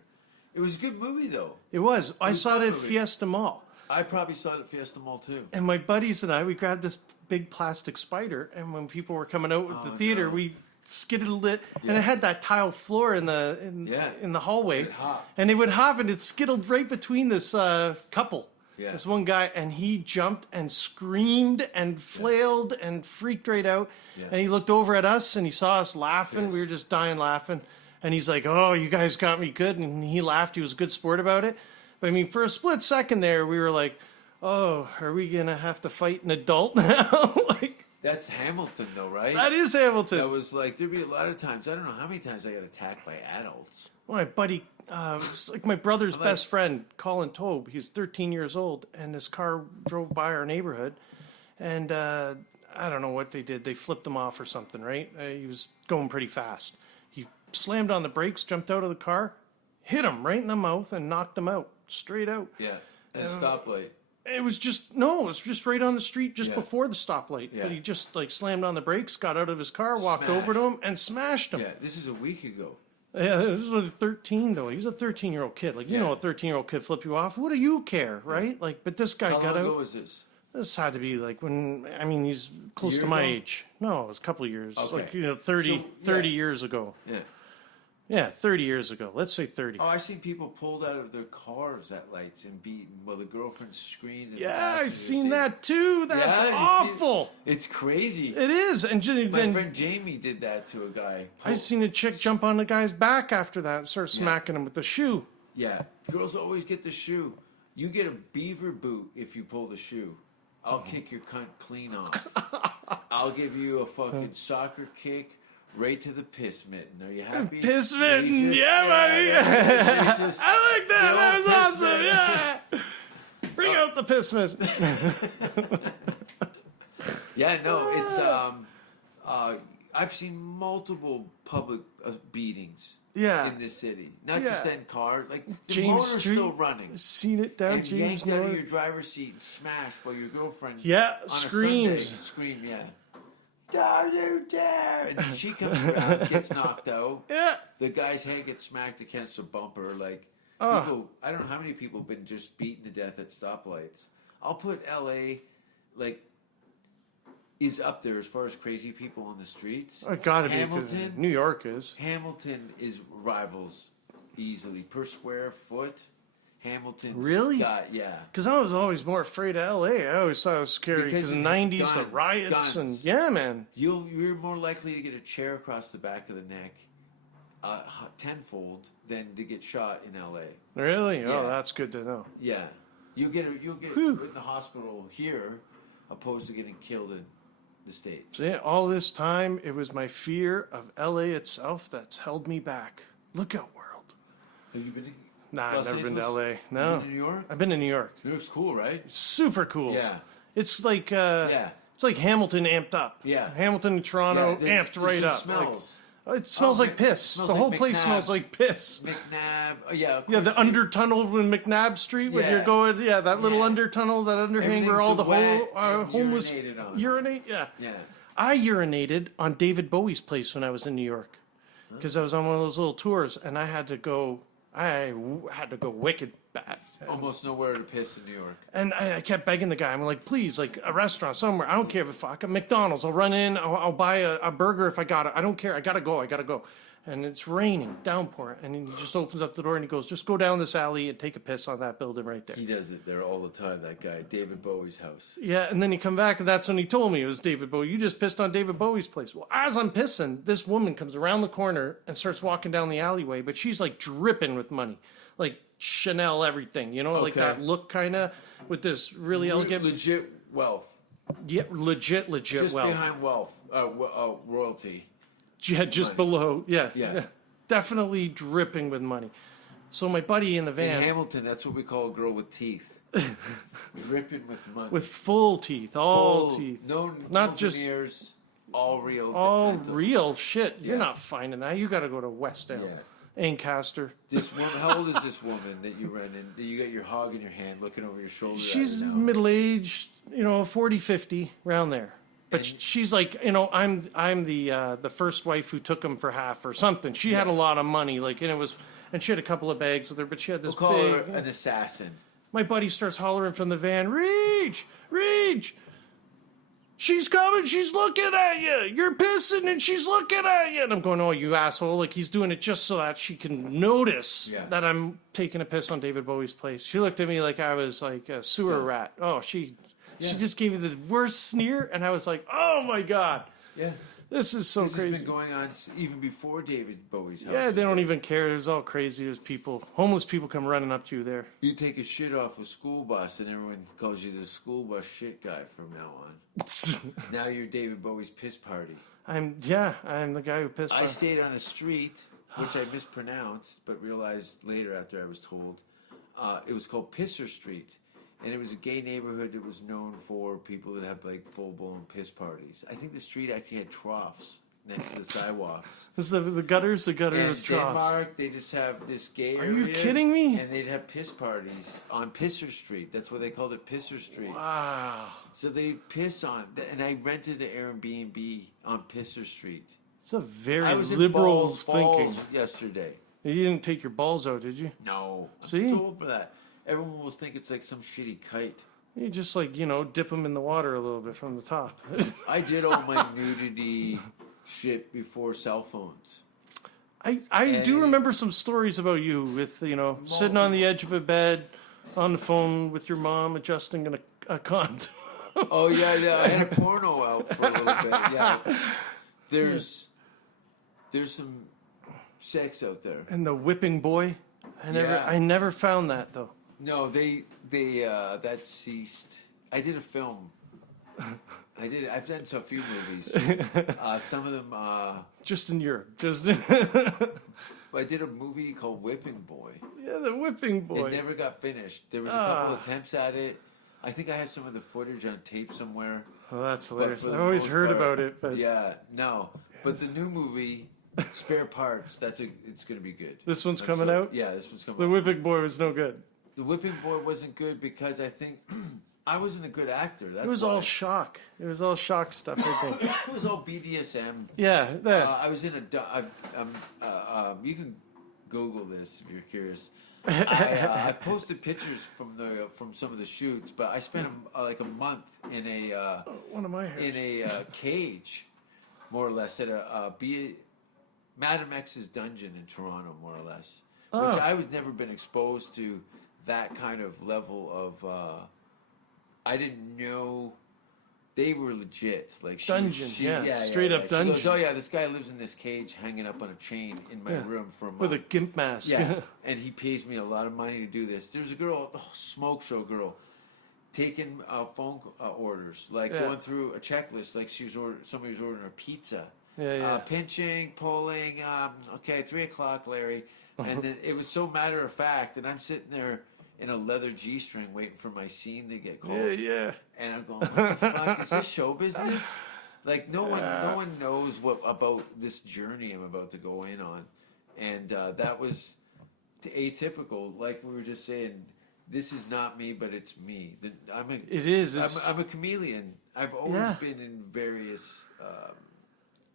It was a good movie, though. It was. I saw it at movie. Fiesta Mall. I probably saw it at Fiesta Mall, too. And my buddies and I, we grabbed this big plastic spider, and when people were coming out with the theater, no. we skidded lit, and it had that tile floor in the hallway, and they would hop, and it skittled right between this couple. Yeah. This one guy, and he jumped and screamed and flailed and freaked right out. Yeah. And he looked over at us and he saw us laughing. Yes. We were just dying laughing. And he's like, "Oh, you guys got me good." And he laughed. He was a good sport about it. But I mean, for a split second there, we were like, "Oh, are we going to have to fight an adult now?" Like, that's Hamilton, though, right? That is Hamilton. That was like, there'd be a lot of times, I don't know how many times I got attacked by adults. Well, my buddy, it's like my brother's best friend, Colin Tobe. He's 13 years old, and this car drove by our neighborhood, and I don't know what they did. They flipped him off or something, right? He was going pretty fast. He slammed on the brakes, jumped out of the car, hit him right in the mouth, and knocked him out, straight out. Yeah, at a stoplight. It was just right on the street just before the stoplight. Yeah. But he just like slammed on the brakes, got out of his car, walked over to him, and smashed him. Yeah, this is a week ago. Yeah, this was 13 though. He was a 13-year-old kid. Like you know, a 13-year-old kid flip you off. What do you care, right? Yeah. Like, but this guy got out. How long ago was this? This had to be like when he's close to my age. No, it was a couple of years. Okay. Like 30 years ago. Yeah. Yeah, 30 years ago. Let's say 30. Oh, I've seen people pulled out of their cars at lights and beaten while the girlfriend screamed. Yeah, I've seen that too. That's awful. It's crazy. It is. And my friend Jamie did that to a guy. I've seen a chick jump on the guy's back after that and start smacking him with the shoe. Yeah, girls always get the shoe. You get a beaver boot if you pull the shoe. I'll kick your cunt clean off. I'll give you a fucking soccer kick. Right to the piss mitten. Are you happy? Piss mitten, yeah, buddy. I like that. That was awesome. Yeah. Bring out the piss mitten. Yeah, no, it's I've seen multiple public beatings. Yeah. In this city, not just in cars. Like the James motor's Street, still running. Seen it down and James yanked out North. of your driver's seat and smashed while your girlfriend. Yeah, on screams. A Sunday, scream, yeah. Don't you dare! And she comes around, gets knocked out. Yeah. The guy's head gets smacked against a bumper. Like, people, I don't know how many people have been just beaten to death at stoplights. I'll put L.A., like, is up there as far as crazy people on the streets. It gotta be, because New York is. Hamilton is rivals easily. Per square foot, Hamilton's really? Yeah. Because I was always more afraid of L.A. I always thought it was scary because in the 90s, guns, the riots guns. And yeah, man. You're more likely to get a chair across the back of the neck tenfold than to get shot in L.A. Really? Yeah. Oh, that's good to know. Yeah. You'll get in the hospital here opposed to getting killed in the States. See, all this time, it was my fear of L.A. itself that's held me back. Look out, world. Have you been to Nah, I've never been to L.A. Have No. you been to New York? I've been to New York. New York's cool, right? Super cool. Yeah. It's like it's like Hamilton amped up. Yeah. Hamilton and Toronto amped right up. Smells. It smells like piss. The whole place smells like piss. McNabb. Yeah. Yeah, the under tunnel in McNabb Street when you're going. Yeah, that little under tunnel, that underhang where all the homeless urinate. Yeah. Yeah. I urinated on David Bowie's place when I was in New York because I was on one of those little tours and I had to go wicked bad. Almost nowhere to piss in New York. And I kept begging the guy. I'm like, please, like a restaurant somewhere. I don't care if it's fuck a McDonald's. I'll run in. I'll buy a burger if I got it. I don't care. I gotta go. And it's raining, downpouring. And he just opens up the door and he goes, just go down this alley and take a piss on that building right there. He does it there all the time, that guy. David Bowie's house. Yeah, and then he come back and that's when he told me it was David Bowie. You just pissed on David Bowie's place. Well, as I'm pissing, this woman comes around the corner and starts walking down the alleyway, but she's like dripping with money. Like Chanel everything, you know, like that look kind of with this really elegant. Legit wealth. Yeah, legit just wealth. Behind wealth, royalty. Yeah, just below. Yeah. Definitely dripping with money. So my buddy in the van. In Hamilton, that's what we call a girl with teeth. Dripping with money. With full teeth. All teeth. Not just veneers, all real. All real shit. You're not finding that. You got to go to West End. Yeah. Ancaster. This woman, how old is this woman that you ran in? You got your hog in your hand looking over your shoulder. She's middle-aged, 40, 50, around there. But she's like, I'm the first wife who took him for half or something. She had a lot of money, and she had a couple of bags with her, but she had this we'll call her an assassin. My buddy starts hollering from the van, Reach! she's coming, she's looking at you. You're pissing and she's looking at you. And I'm going, oh, you asshole. Like, he's doing it just so that she can notice that I'm taking a piss on David Bowie's place. She looked at me like I was like a sewer rat. Oh, she just gave me the worst sneer. And I was like, oh, my God. Yeah. This is so crazy. This has been going on even before David Bowie's house. Yeah, they don't even care. It was all crazy. There's homeless people come running up to you there. You take a shit off a school bus and everyone calls you the school bus shit guy from now on. Now you're David Bowie's piss party. I'm the guy who pissed off. I stayed on a street, which I mispronounced, but realized later after I was told, it was called Pisser Street. And it was a gay neighborhood that was known for people that have like full-blown piss parties. I think the street actually had troughs next to the sidewalks. This is the gutters. The gutter In was troughs. Denmark, they just have this gay area. Are you kidding me? And they'd have piss parties on Pisser Street. That's why they called it Pisser Street. Wow. So they piss on, and I rented an Airbnb on Pisser Street. It's a very I was liberal in thinking. Falls yesterday. You didn't take your balls out, did you? No. See? I'm too old for that. Everyone will think it's like some shitty kite. You just dip them in the water a little bit from the top. I did all my nudity shit before cell phones. I do remember some stories about you with, sitting on the edge of a bed on the phone with your mom adjusting a condom. Oh, yeah. I had a porno out for a little bit. Yeah. There's some sex out there. And the whipping boy. I never found that, though. No, they that ceased. I did a film. I've done a few movies. Some of them. Just in Europe. I did a movie called Whipping Boy. Yeah, the whipping boy. It never got finished. There was a couple attempts at it. I think I have some of the footage on tape somewhere. Oh, that's hilarious. I always heard about it, but yeah, no. But the new movie, Spare Parts, it's going to be good. This one's coming out? Yeah, this one's coming out. The whipping boy was no good. The Whipping Boy wasn't good because I think I wasn't a good actor. It was all shock. It was all shock stuff, I think. It was all BDSM. Yeah. I was in you can Google this if you're curious. I posted pictures from some of the shoots, but I spent like a month in a one of my hairs. in a cage, more or less, at Madam X's dungeon in Toronto, more or less. Which I was never been exposed to that kind of level of. I didn't know they were legit, like dungeon, straight up dungeon. She goes, oh yeah, this guy lives in this cage, hanging up on a chain in my room for a month with a gimp mask. Yeah, and he pays me a lot of money to do this. There's a girl, smoke show girl, taking phone orders, going through a checklist, like somebody was ordering a pizza. Pinching, pulling. Okay, 3:00, Larry. And then it was so matter of fact, and I'm sitting there in a leather G-string waiting for my scene to get called. Yeah. And I'm going, what the fuck? Is this show business? Like no one knows what about this journey I'm about to go in on, and that was atypical. Like we were just saying, this is not me, but it's me. I'm a chameleon. I've always been in various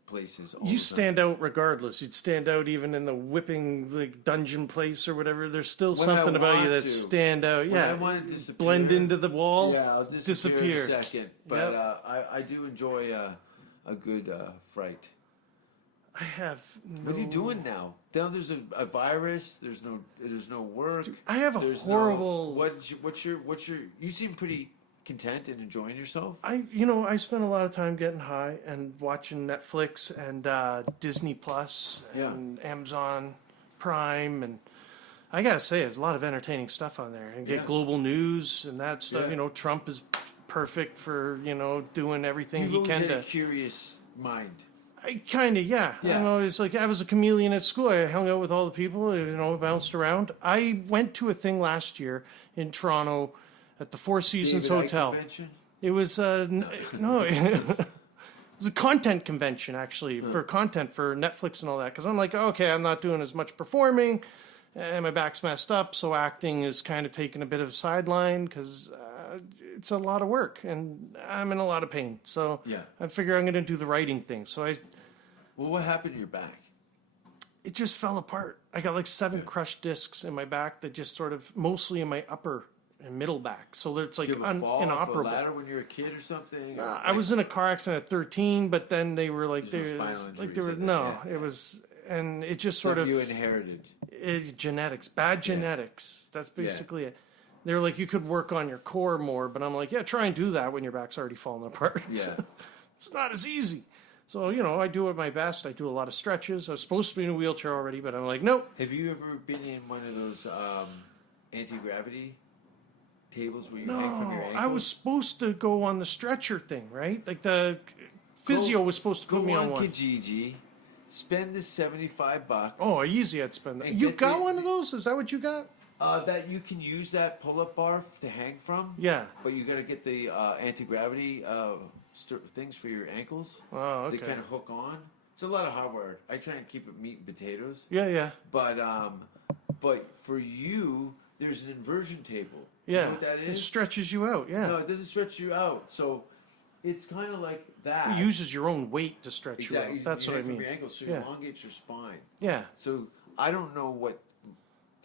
places. You stand out regardless. You'd stand out even in the whipping dungeon place or whatever. There's still something about you that stand out. When I want to disappear, blend into the wall. Yeah, I'll disappear in a second. But I do enjoy a good fright. I have. What are you doing now? Now there's a virus. There's no work. Dude, I have a horrible. What's your? You seem pretty content and enjoying yourself. I spend a lot of time getting high and watching Netflix and Disney Plus and Amazon Prime, and I gotta say there's a lot of entertaining stuff on there, and get global news and that stuff. Trump is perfect for doing everything he can. You've always had a curious mind. I kind of, yeah. It's like I was a chameleon at school. I hung out with all the people, bounced around. I went to a thing last year in Toronto at the Four Seasons Hotel. It was no, it was a content convention actually for content for Netflix and all that. Because I'm like, okay, I'm not doing as much performing, and my back's messed up, so acting is kind of taking a bit of a sideline because it's a lot of work and I'm in a lot of pain. So I figure I'm going to do the writing thing. So Well, what happened to your back? It just fell apart. I got like 7 crushed discs in my back that just sort of, mostly in my upper and middle back. So it's like Did you ever fall off a inoperable. ladder when you were a kid or something? I was in a car accident at 13, but then they were like, There's no spinal like there were injuries, it was, and it just sort Something of you inherited. genetics, bad genetics. That's basically it. They were like, you could work on your core more, but I'm like, yeah, try and do that when your back's already falling apart. Yeah. It's not as easy. So, I do it my best. I do a lot of stretches. I was supposed to be in a wheelchair already, but I'm like, nope. Have you ever been in one of those anti-gravity tables where you hang from your ankles? I was supposed to go on the stretcher thing, right? Like the physio was supposed to put me on one. Kijiji, spend the $75. Oh, easy, I'd spend that. And You get got the- one of those? Is that what you got? That you can use that pull-up bar to hang from. Yeah. But you got to get the anti-gravity things for your ankles. Oh, okay. They kind of hook on. It's a lot of hardware. I try and keep it meat and potatoes. Yeah. But for you, there's an inversion table. Yeah. You know what that It is? stretches you out, yeah. No, it doesn't stretch you out. So it's kind of like that. It uses your own weight to stretch Exactly. you out. That's you what I hang from mean. your ankles, so Yeah. it elongates your spine. Yeah. So I don't know what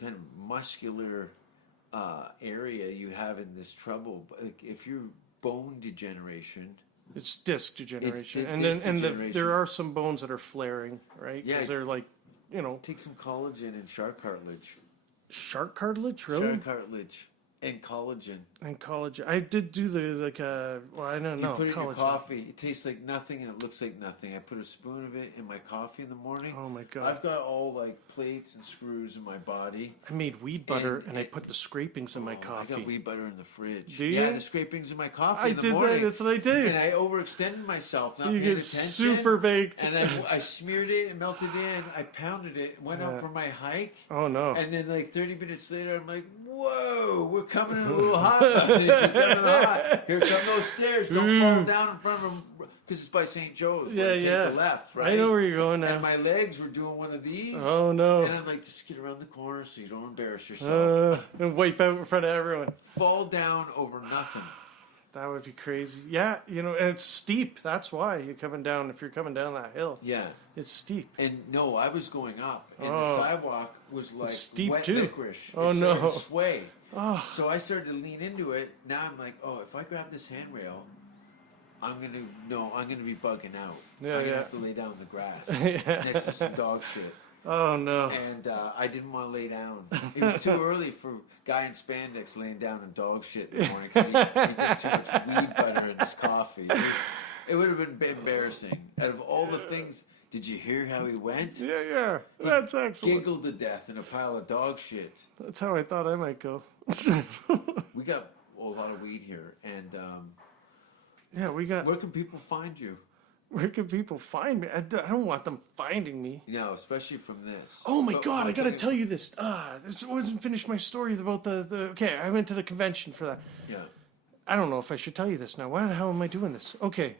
kind of muscular area you have in this trouble, but like if you're bone degeneration, It's disc degeneration. It's and disc then degeneration. there are some bones that are flaring, right? Yeah. Because they're like, take some collagen and shark cartilage. shark cartilage, really? Shark cartilage and collagen. And collagen. I did do I don't You know, put it in your collagen. coffee. It tastes like nothing and it looks like nothing. I put a spoon of it in my coffee in the morning. Oh my God. I've got all like plates and screws in my body. I made weed butter and I it- put the scrapings in my I coffee. got wheat butter in the fridge. Do Yeah, you? the scrapings in my coffee I in the did morning. that. That's what I do. And I overextended myself. Not You paying get attention. super baked. And I smeared it and melted in. I pounded it. Went out for my hike. Oh no. And then like 30 minutes later, I'm like, whoa, we're coming in a little hot. We're coming hot. Here come those stairs. Don't fall down in front of them. Because it's by St. Joe's. Yeah, Take yeah. the left, right? I know where you're going now. And my legs were doing one of these. Oh no. And I'm like, just get around the corner so you don't embarrass yourself. And wipe out in front of everyone. Fall down over nothing. That would be crazy. Yeah, and it's steep. That's why you're coming down. If you're coming down that hill, Yeah. it's steep. And no, I was going up, and the Oh. sidewalk was like Steep, wet too. licorice. Oh, It started no. to sway. Oh. So I started to lean into it. Now I'm like, oh, if I grab this handrail, I'm gonna be bugging out. Yeah, I'm gonna yeah. have to lay down in the grass Yeah. next to some dog shit. Oh no. And I didn't want to lay down. It was too early for a guy in spandex laying down in dog shit in the morning because he did too much weed butter in his coffee. It would have been embarrassing. Out of all the things, did you hear how he went? Yeah. That's excellent. Giggled to death in a pile of dog shit. That's how I thought I might go. We got a lot of weed here, and Yeah, we got. where can people find you? Where can people find me? I don't want them finding me. Especially from this. Oh my But God! I one gotta thing- tell you this. This wasn't finished my story about the. Okay, I went to the convention for that. Yeah. I don't know if I should tell you this now. Why the hell am I doing this? Okay.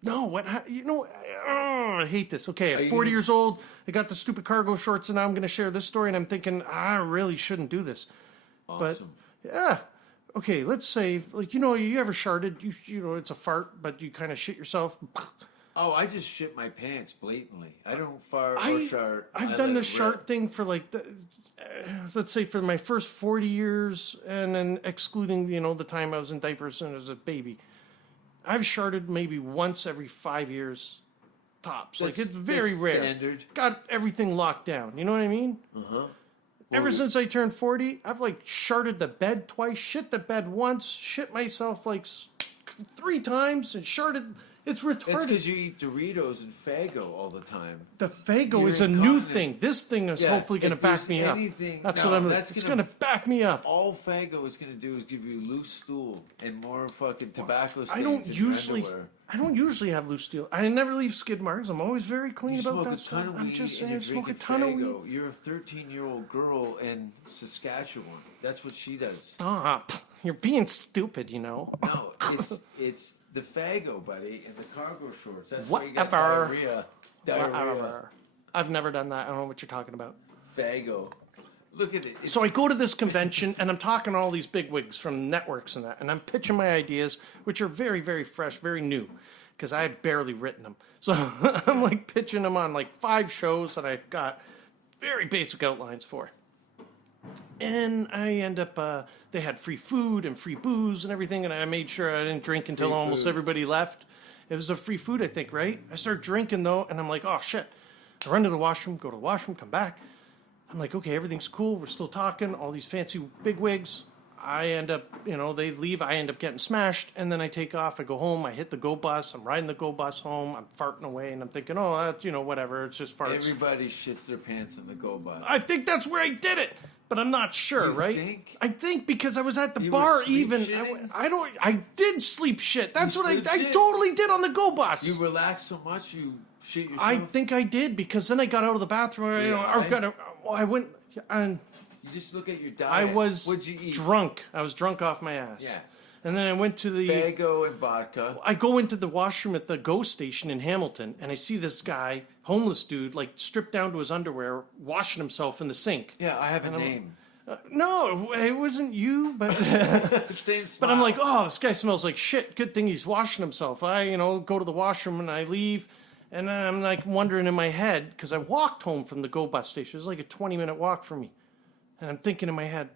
No, what? I hate this. Okay, I'm 40 years old. I got the stupid cargo shorts, and now I'm going to share this story. And I'm thinking, I really shouldn't do this. Awesome. But yeah, okay. Let's say, you ever sharted? It's a fart, but you kind of shit yourself. Oh, I just shit my pants blatantly. I don't fart or shart. I've I done let the it shart rip. thing for let's say for my first 40 years, and then excluding the time I was in diapers and as a baby. I've sharted maybe once every 5 years, tops. It's very that's rare. standard. Got everything locked down. You know what I mean? Ever since I turned 40, I've sharted the bed twice, shit the bed once, shit myself 3 times, and sharted. It's retarded. It's because you eat Doritos and Faygo all the time. The Faygo You're is a new incontinent. thing. This thing is Yeah, hopefully going to if back there's me up. anything- That's no, what I'm. that's It's gonna- going to back me up. All Faygo is going to do is give you loose stool and more fucking tobacco stains I don't in your usually. underwear. I don't usually have loose steel. I never leave skid marks. I'm always very clean You about smoke that a ton stuff. of I'm weed just and saying, you're smoke a drinking ton of Faygo. weed. You're a 13-year-old girl in Saskatchewan. That's what she does. Stop. You're being stupid. No, it's the Faygo, buddy, and the cargo shorts. That's why you got Whatever. diarrhea. Whatever. I've never done that. I don't know what you're talking about. Faygo. Look at it. It's So I go to this convention and I'm talking to all these bigwigs from networks and that, and I'm pitching my ideas, which are very, very fresh, very new, because I had barely written them. So I'm pitching them on 5 shows that I've got very basic outlines for. And I end up, they had free food and free booze and everything, and I made sure I didn't drink until almost everybody left. It was a free food, I think, right? I start drinking, though, and I'm like, oh, shit. I run to the washroom, go to the washroom, come back. I'm like, okay, everything's cool. We're still talking. All these fancy bigwigs. I end up, they leave. I end up getting smashed, and then I take off. I go home. I hit the go bus. I'm riding the go bus home. I'm farting away, and I'm thinking, oh, that's, whatever. It's just farts. Everybody shits their pants in the go bus. I think that's where I did it, but I'm not sure, right? Think? I think because I was at the bar even. I did sleep shit. That's what I totally did on the go bus. You relaxed so much, you shit yourself? I think I did because then I got out of the bathroom. I went and. You just look at your diet. I was What'd you eat? drunk. I was drunk off my ass. Yeah. And then I went to the... Fago and vodka. I go into the washroom at the GO station in Hamilton, and I see this guy, homeless dude, like stripped down to his underwear, washing himself in the sink. Yeah, I have a name. No, it wasn't you, but... Same smile. But I'm like, oh, this guy smells like shit. Good thing he's washing himself. I, go to the washroom, and I leave, and I'm like wondering in my head, because I walked home from the GO bus station. It was like a 20-minute walk for me. And I'm thinking in my head,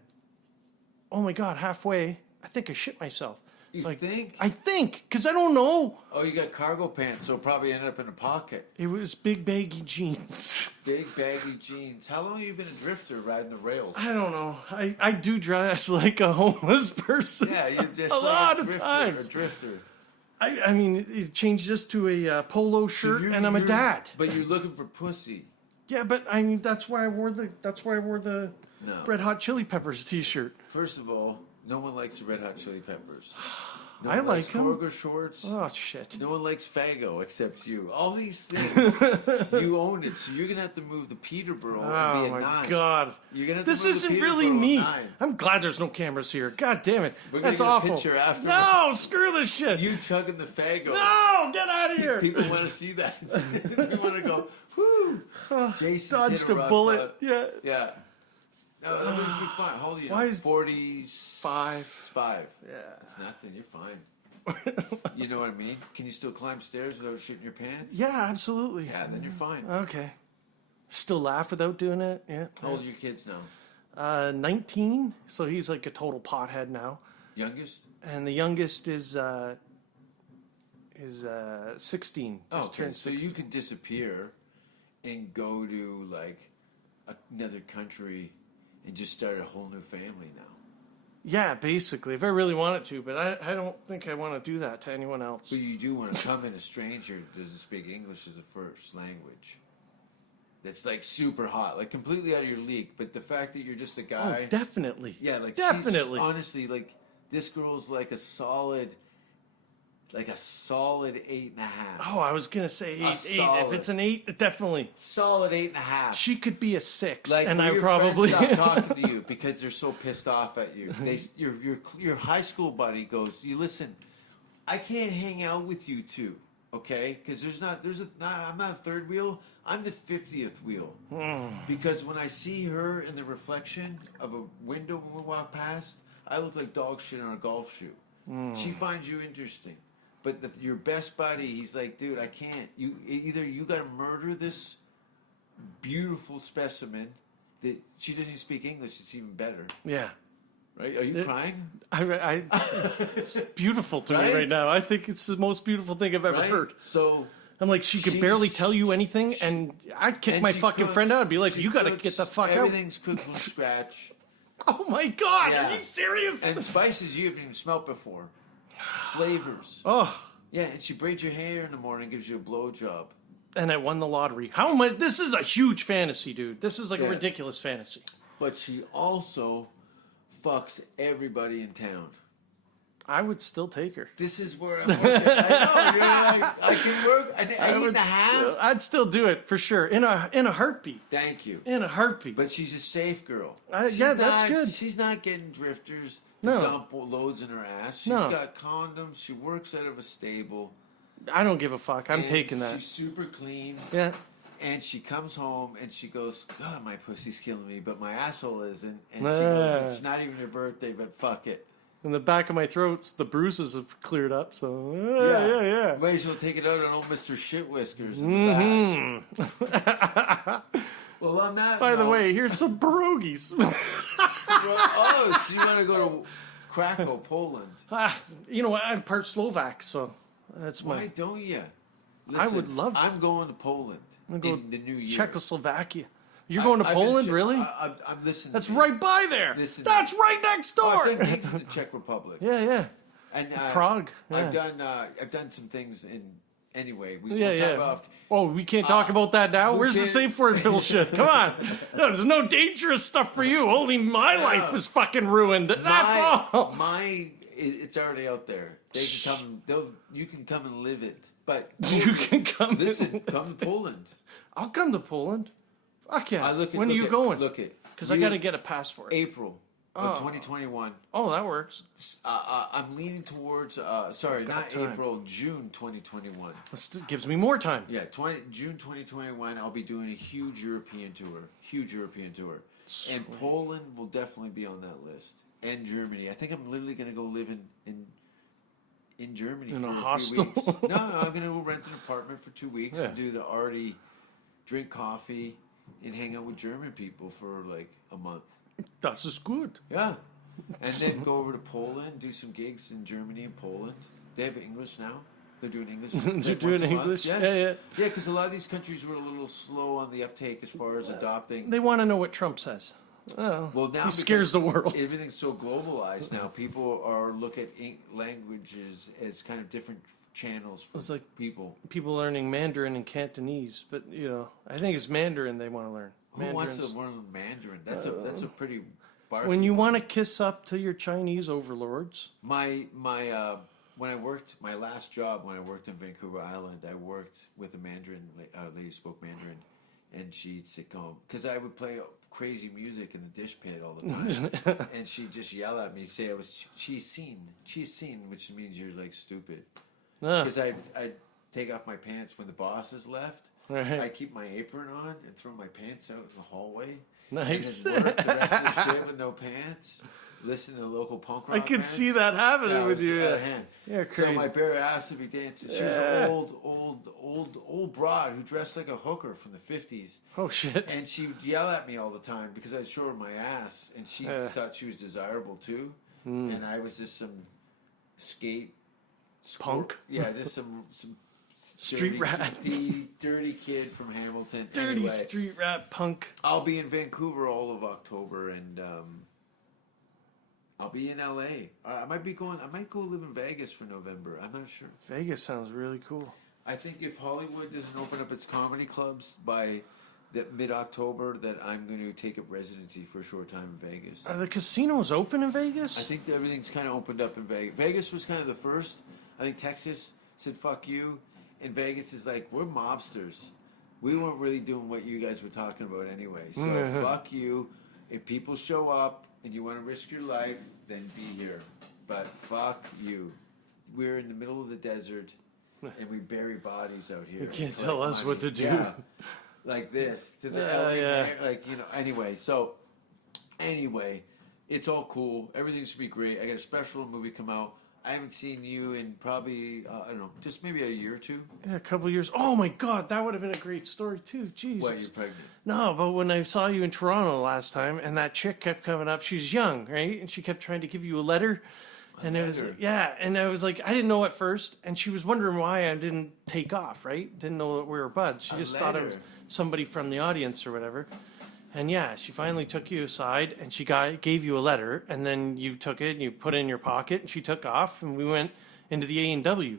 oh my God, halfway, I think I shit myself. You think? I think, because I don't know. Oh, you got cargo pants, so it probably ended up in a pocket. It was big baggy jeans. Big baggy jeans. How long have you been a drifter riding the rails? I don't know. I do dress like a homeless person. Yeah, you're just a like lot a drifter, of times. A drifter. I mean, it changed just to a polo shirt, and I'm a dad. But you're looking for pussy. Yeah, but I mean, that's why I wore the No. Red Hot Chili Peppers t-shirt. First of all, no one likes the Red Hot Chili Peppers. No I one like likes them. cargo shorts. Oh, shit. No one likes Fago except you. All these things, you own it. So you're going to have to move the Peterborough and be a 9. Oh, my God. You're gonna have to This move the isn't really Peterborough me. 9. I'm glad there's no cameras here. God damn it. We're gonna That's get a awful. picture afterwards. No, screw this shit. You chugging the Fago. No, get out of here. People want to see that. We want to go, whoo. Jason's Dodged hit a rock bullet. bottom. Yeah. Yeah. No, that means you're fine. How old are you? Why is 45? 5. Yeah. It's nothing. You're fine. You know what I mean? Can you still climb stairs without shitting your pants? Yeah, absolutely. Yeah, then you're fine. Okay. Still laugh without doing it? Yeah. How old are your kids now? 19. So he's like a total pothead now. Youngest? And the youngest is 16. Just Okay, turned so 16. you could disappear and go to like another country and just start a whole new family now. Yeah, basically, if I really wanted to, but I don't think I want to do that to anyone else. So you do want to come in a stranger who doesn't speak English as a first language. That's like super hot, like completely out of your league. But the fact that you're just a guy, Oh, definitely. yeah, like definitely. honestly, like this girl's like a solid 8.5. Oh, I was gonna say 8. 8. solid. If it's an 8, definitely. Solid 8.5. She could be a 6, Like, and will I your probably friends stop talking to you because they're so pissed off at you. Your high school buddy goes, "You listen, I can't hang out with you two, okay? Because I'm not a third wheel. I'm the 50th wheel. Because when I see her in the reflection of a window when we walk past, I look like dog shit on a golf shoe. She finds you interesting." But your best buddy, he's like, dude, I can't. Either you got to murder this beautiful specimen that she doesn't speak English. It's even better, yeah. right? Are you crying? It's beautiful to me Right? right now. I think it's the most beautiful thing I've ever Right? heard. So I'm like, she could barely tell you anything, and I'd kick and my she fucking cooks- friend out and be like, she you got to cooks, get the fuck out. Everything's cooked from scratch. Oh my God, Yeah. are you serious? And spices you haven't even smelt before. Flavors. Oh, Yeah, and she braids your hair in the morning, gives you a blowjob. and I won the lottery. How am I? This is a huge fantasy, dude. This is like a Yeah. ridiculous fantasy. But she also fucks everybody in town. I would still take her. This is where I'm working. I know, you're like, I can work an 8.5. I'd still do it for sure in a heartbeat. Thank you. In a heartbeat. But she's a safe girl. Yeah, that's good. She's not getting drifters to No. dump loads in her ass. She's No. got condoms. She works out of a stable. I don't give a fuck. I'm and taking that. She's super clean. Yeah. And she comes home and she goes, God, my pussy's killing me, but my asshole isn't. And she goes, it's not even her birthday, but fuck it. In the back of my throat, the bruises have cleared up. So yeah. Might as well take it out on old Mr. Shit Whiskers in the back. Well, on that By the note- way, here's some pierogies. So you want to go to Krakow, Poland? You know what? I'm part Slovak, so that's Why don't you? Listen, I would love to. I'm going to Poland I'm gonna in the new year. Czechoslovakia. You're going to Poland, really? I'm listening. That's right by there. That's right next door. I've done gigs in the Czech Republic. Yeah. And Prague. Yeah. I've done some things in. Anyway, we can't talk about that now. Where's the safe word bullshit? Come on. There's no dangerous stuff for you. Only my life is fucking ruined. That's all. It's already out there. They can come. You can come and live it. But you can come. Listen, come to Poland. I'll come to Poland. Fuck yeah. When are you going? Because I got to get a passport. April of 2021. Oh, that works. I'm leaning towards. April, June 2021. That gives me more time. Yeah, June 2021. I'll be doing a huge European tour. Sweet. And Poland will definitely be on that list. And Germany. I think I'm literally going to go live in Germany for a few weeks. No, I'm going to go rent an apartment for 2 weeks and do the arty, drink coffee, and hang out with German people for like a month. That's just good. Yeah. And then go over to Poland, do some gigs in Germany and Poland. They have English now. They're doing English. They're doing English? Yeah. Yeah, because a lot of these countries were a little slow on the uptake as far as adopting. They want to know what Trump says. Oh, well, now he scares the world. Everything's so globalized now. People are look at languages as kind of different channels for people. People learning Mandarin and Cantonese, but I think it's Mandarin they want to learn. Who wants to learn Mandarin? That's a pretty. When you want to kiss up to your Chinese overlords. When I worked my last job when I worked in Vancouver Island, I worked with a Mandarin lady who spoke Mandarin, and she'd sit home because I would play crazy music in the dish pit all the time, and she'd just yell at me, say I was cheese seen, which means you're like stupid. Because I'd take off my pants when the bosses left. Right. I keep my apron on and throw my pants out in the hallway. Nice. And then work the rest of the shit with no pants. Listen to local punk rock. I could see that happening with you. Out of hand. Yeah, crazy. So my bare ass would be dancing. She was an old broad who dressed like a hooker from the 50s. Oh shit! And she would yell at me all the time because I'd show her my ass, and she thought she was desirable too. And I was just some punk. Yeah, just some street rat, dirty kid from Hamilton. Dirty street rat punk. I'll be in Vancouver all of October, and I'll be in LA. I might go live in Vegas for November. I'm not sure. Vegas sounds really cool. I think if Hollywood doesn't open up its comedy clubs by mid-October, that I'm going to take up residency for a short time in Vegas. Are the casinos open in Vegas? I think everything's kind of opened up in Vegas. Vegas was kind of the first. I think Texas said, fuck you. And Vegas is like, we're mobsters. We weren't really doing what you guys were talking about anyway. So fuck you. If people show up and you want to risk your life, then be here. But fuck you. We're in the middle of the desert, and we bury bodies out here. You can't tell us what to do. Yeah. Like this. To the LA mayor, Anyway, it's all cool. Everything should be great. I got a special movie come out. I haven't seen you in probably, I don't know, just maybe a year or two. Yeah, a couple of years. Oh my God, that would have been a great story too. Jesus. What, you're pregnant? No, but when I saw you in Toronto last time, and that chick kept coming up, she's young, right? And she kept trying to give you a letter. And it was, and I was like, I didn't know at first, and she was wondering why I didn't take off, right? Didn't know that we were buds. She just thought it was somebody from the audience or whatever. And yeah, she finally took you aside, and she gave you a letter, and then you took it and you put it in your pocket, and she took off, and we went into the A&W.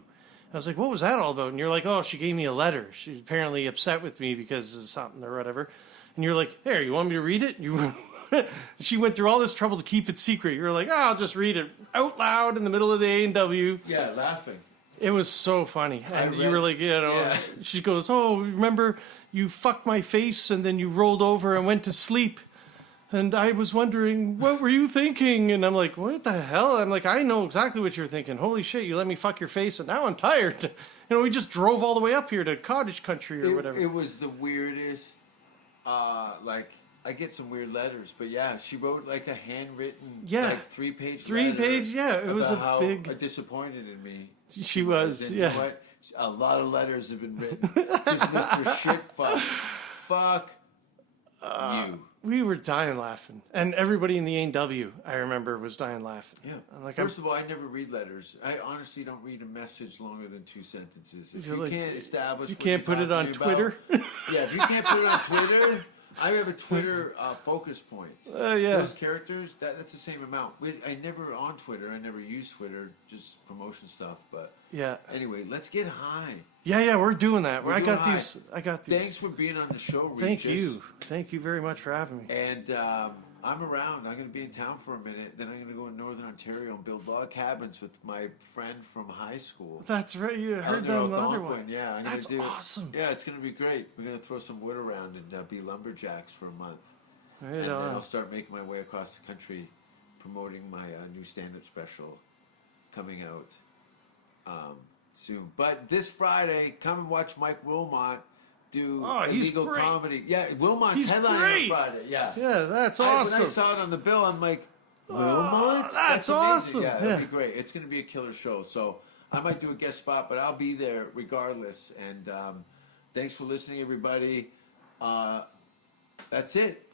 I was like, what was that all about? And you're like, oh, she gave me a letter. She's apparently upset with me because of something or whatever. And you're like, here, you want me to read it? She went through all this trouble to keep it secret. You were like, oh, I'll just read it out loud in the middle of the A&W. Yeah, laughing. It was so funny. And you were like, she goes, oh, remember you fucked my face and then you rolled over and went to sleep. And I was wondering, what were you thinking? And I'm like, what the hell? I'm like, I know exactly what you're thinking. Holy shit, you let me fuck your face and now I'm tired. We just drove all the way up here to cottage country or whatever. It was the weirdest, I get some weird letters, but yeah, she wrote like a handwritten, 3-page letter. It was how big. Disappointed in me. She was, You know what? A lot of letters have been written. This Mr. Shitfuck. Fuck you. we were dying laughing, and everybody in the A&W, I remember, was dying laughing. Yeah. Like, First of all, I never read letters. I honestly don't read a message longer than 2 sentences. If you like, can't establish, you what can't you're put it on talking Twitter. about- yeah, if you can't put it on Twitter, I have a Twitter focus point. Yeah. Those characters, that's the same amount. I never on Twitter. I never use Twitter, just promotion stuff. But Yeah. anyway, let's get high. Yeah, we're doing that. We're I doing got high. these. Thanks for being on the show, Regis. Thank you very much for having me. And I'm around. I'm going to be in town for a minute. Then I'm going to go in Northern Ontario and build log cabins with my friend from high school. That's right. You heard that on the other one. Yeah, that's awesome. Yeah, it's going to be great. We're going to throw some wood around and be lumberjacks for a month. Right and on. then I'll start making my way across the country, promoting my new stand-up special coming out soon. But this Friday, come and watch Mike Wilmot do he's illegal great. comedy. Yeah, Wilmot's He's headlining great. on Friday. Yeah, That's When awesome. I saw it on the bill, I'm like, Wilmot? That's amazing. awesome. Yeah, it'll Yeah. be great. It's going to be a killer show. So I might do a guest spot, but I'll be there regardless. And thanks for listening, everybody. That's it.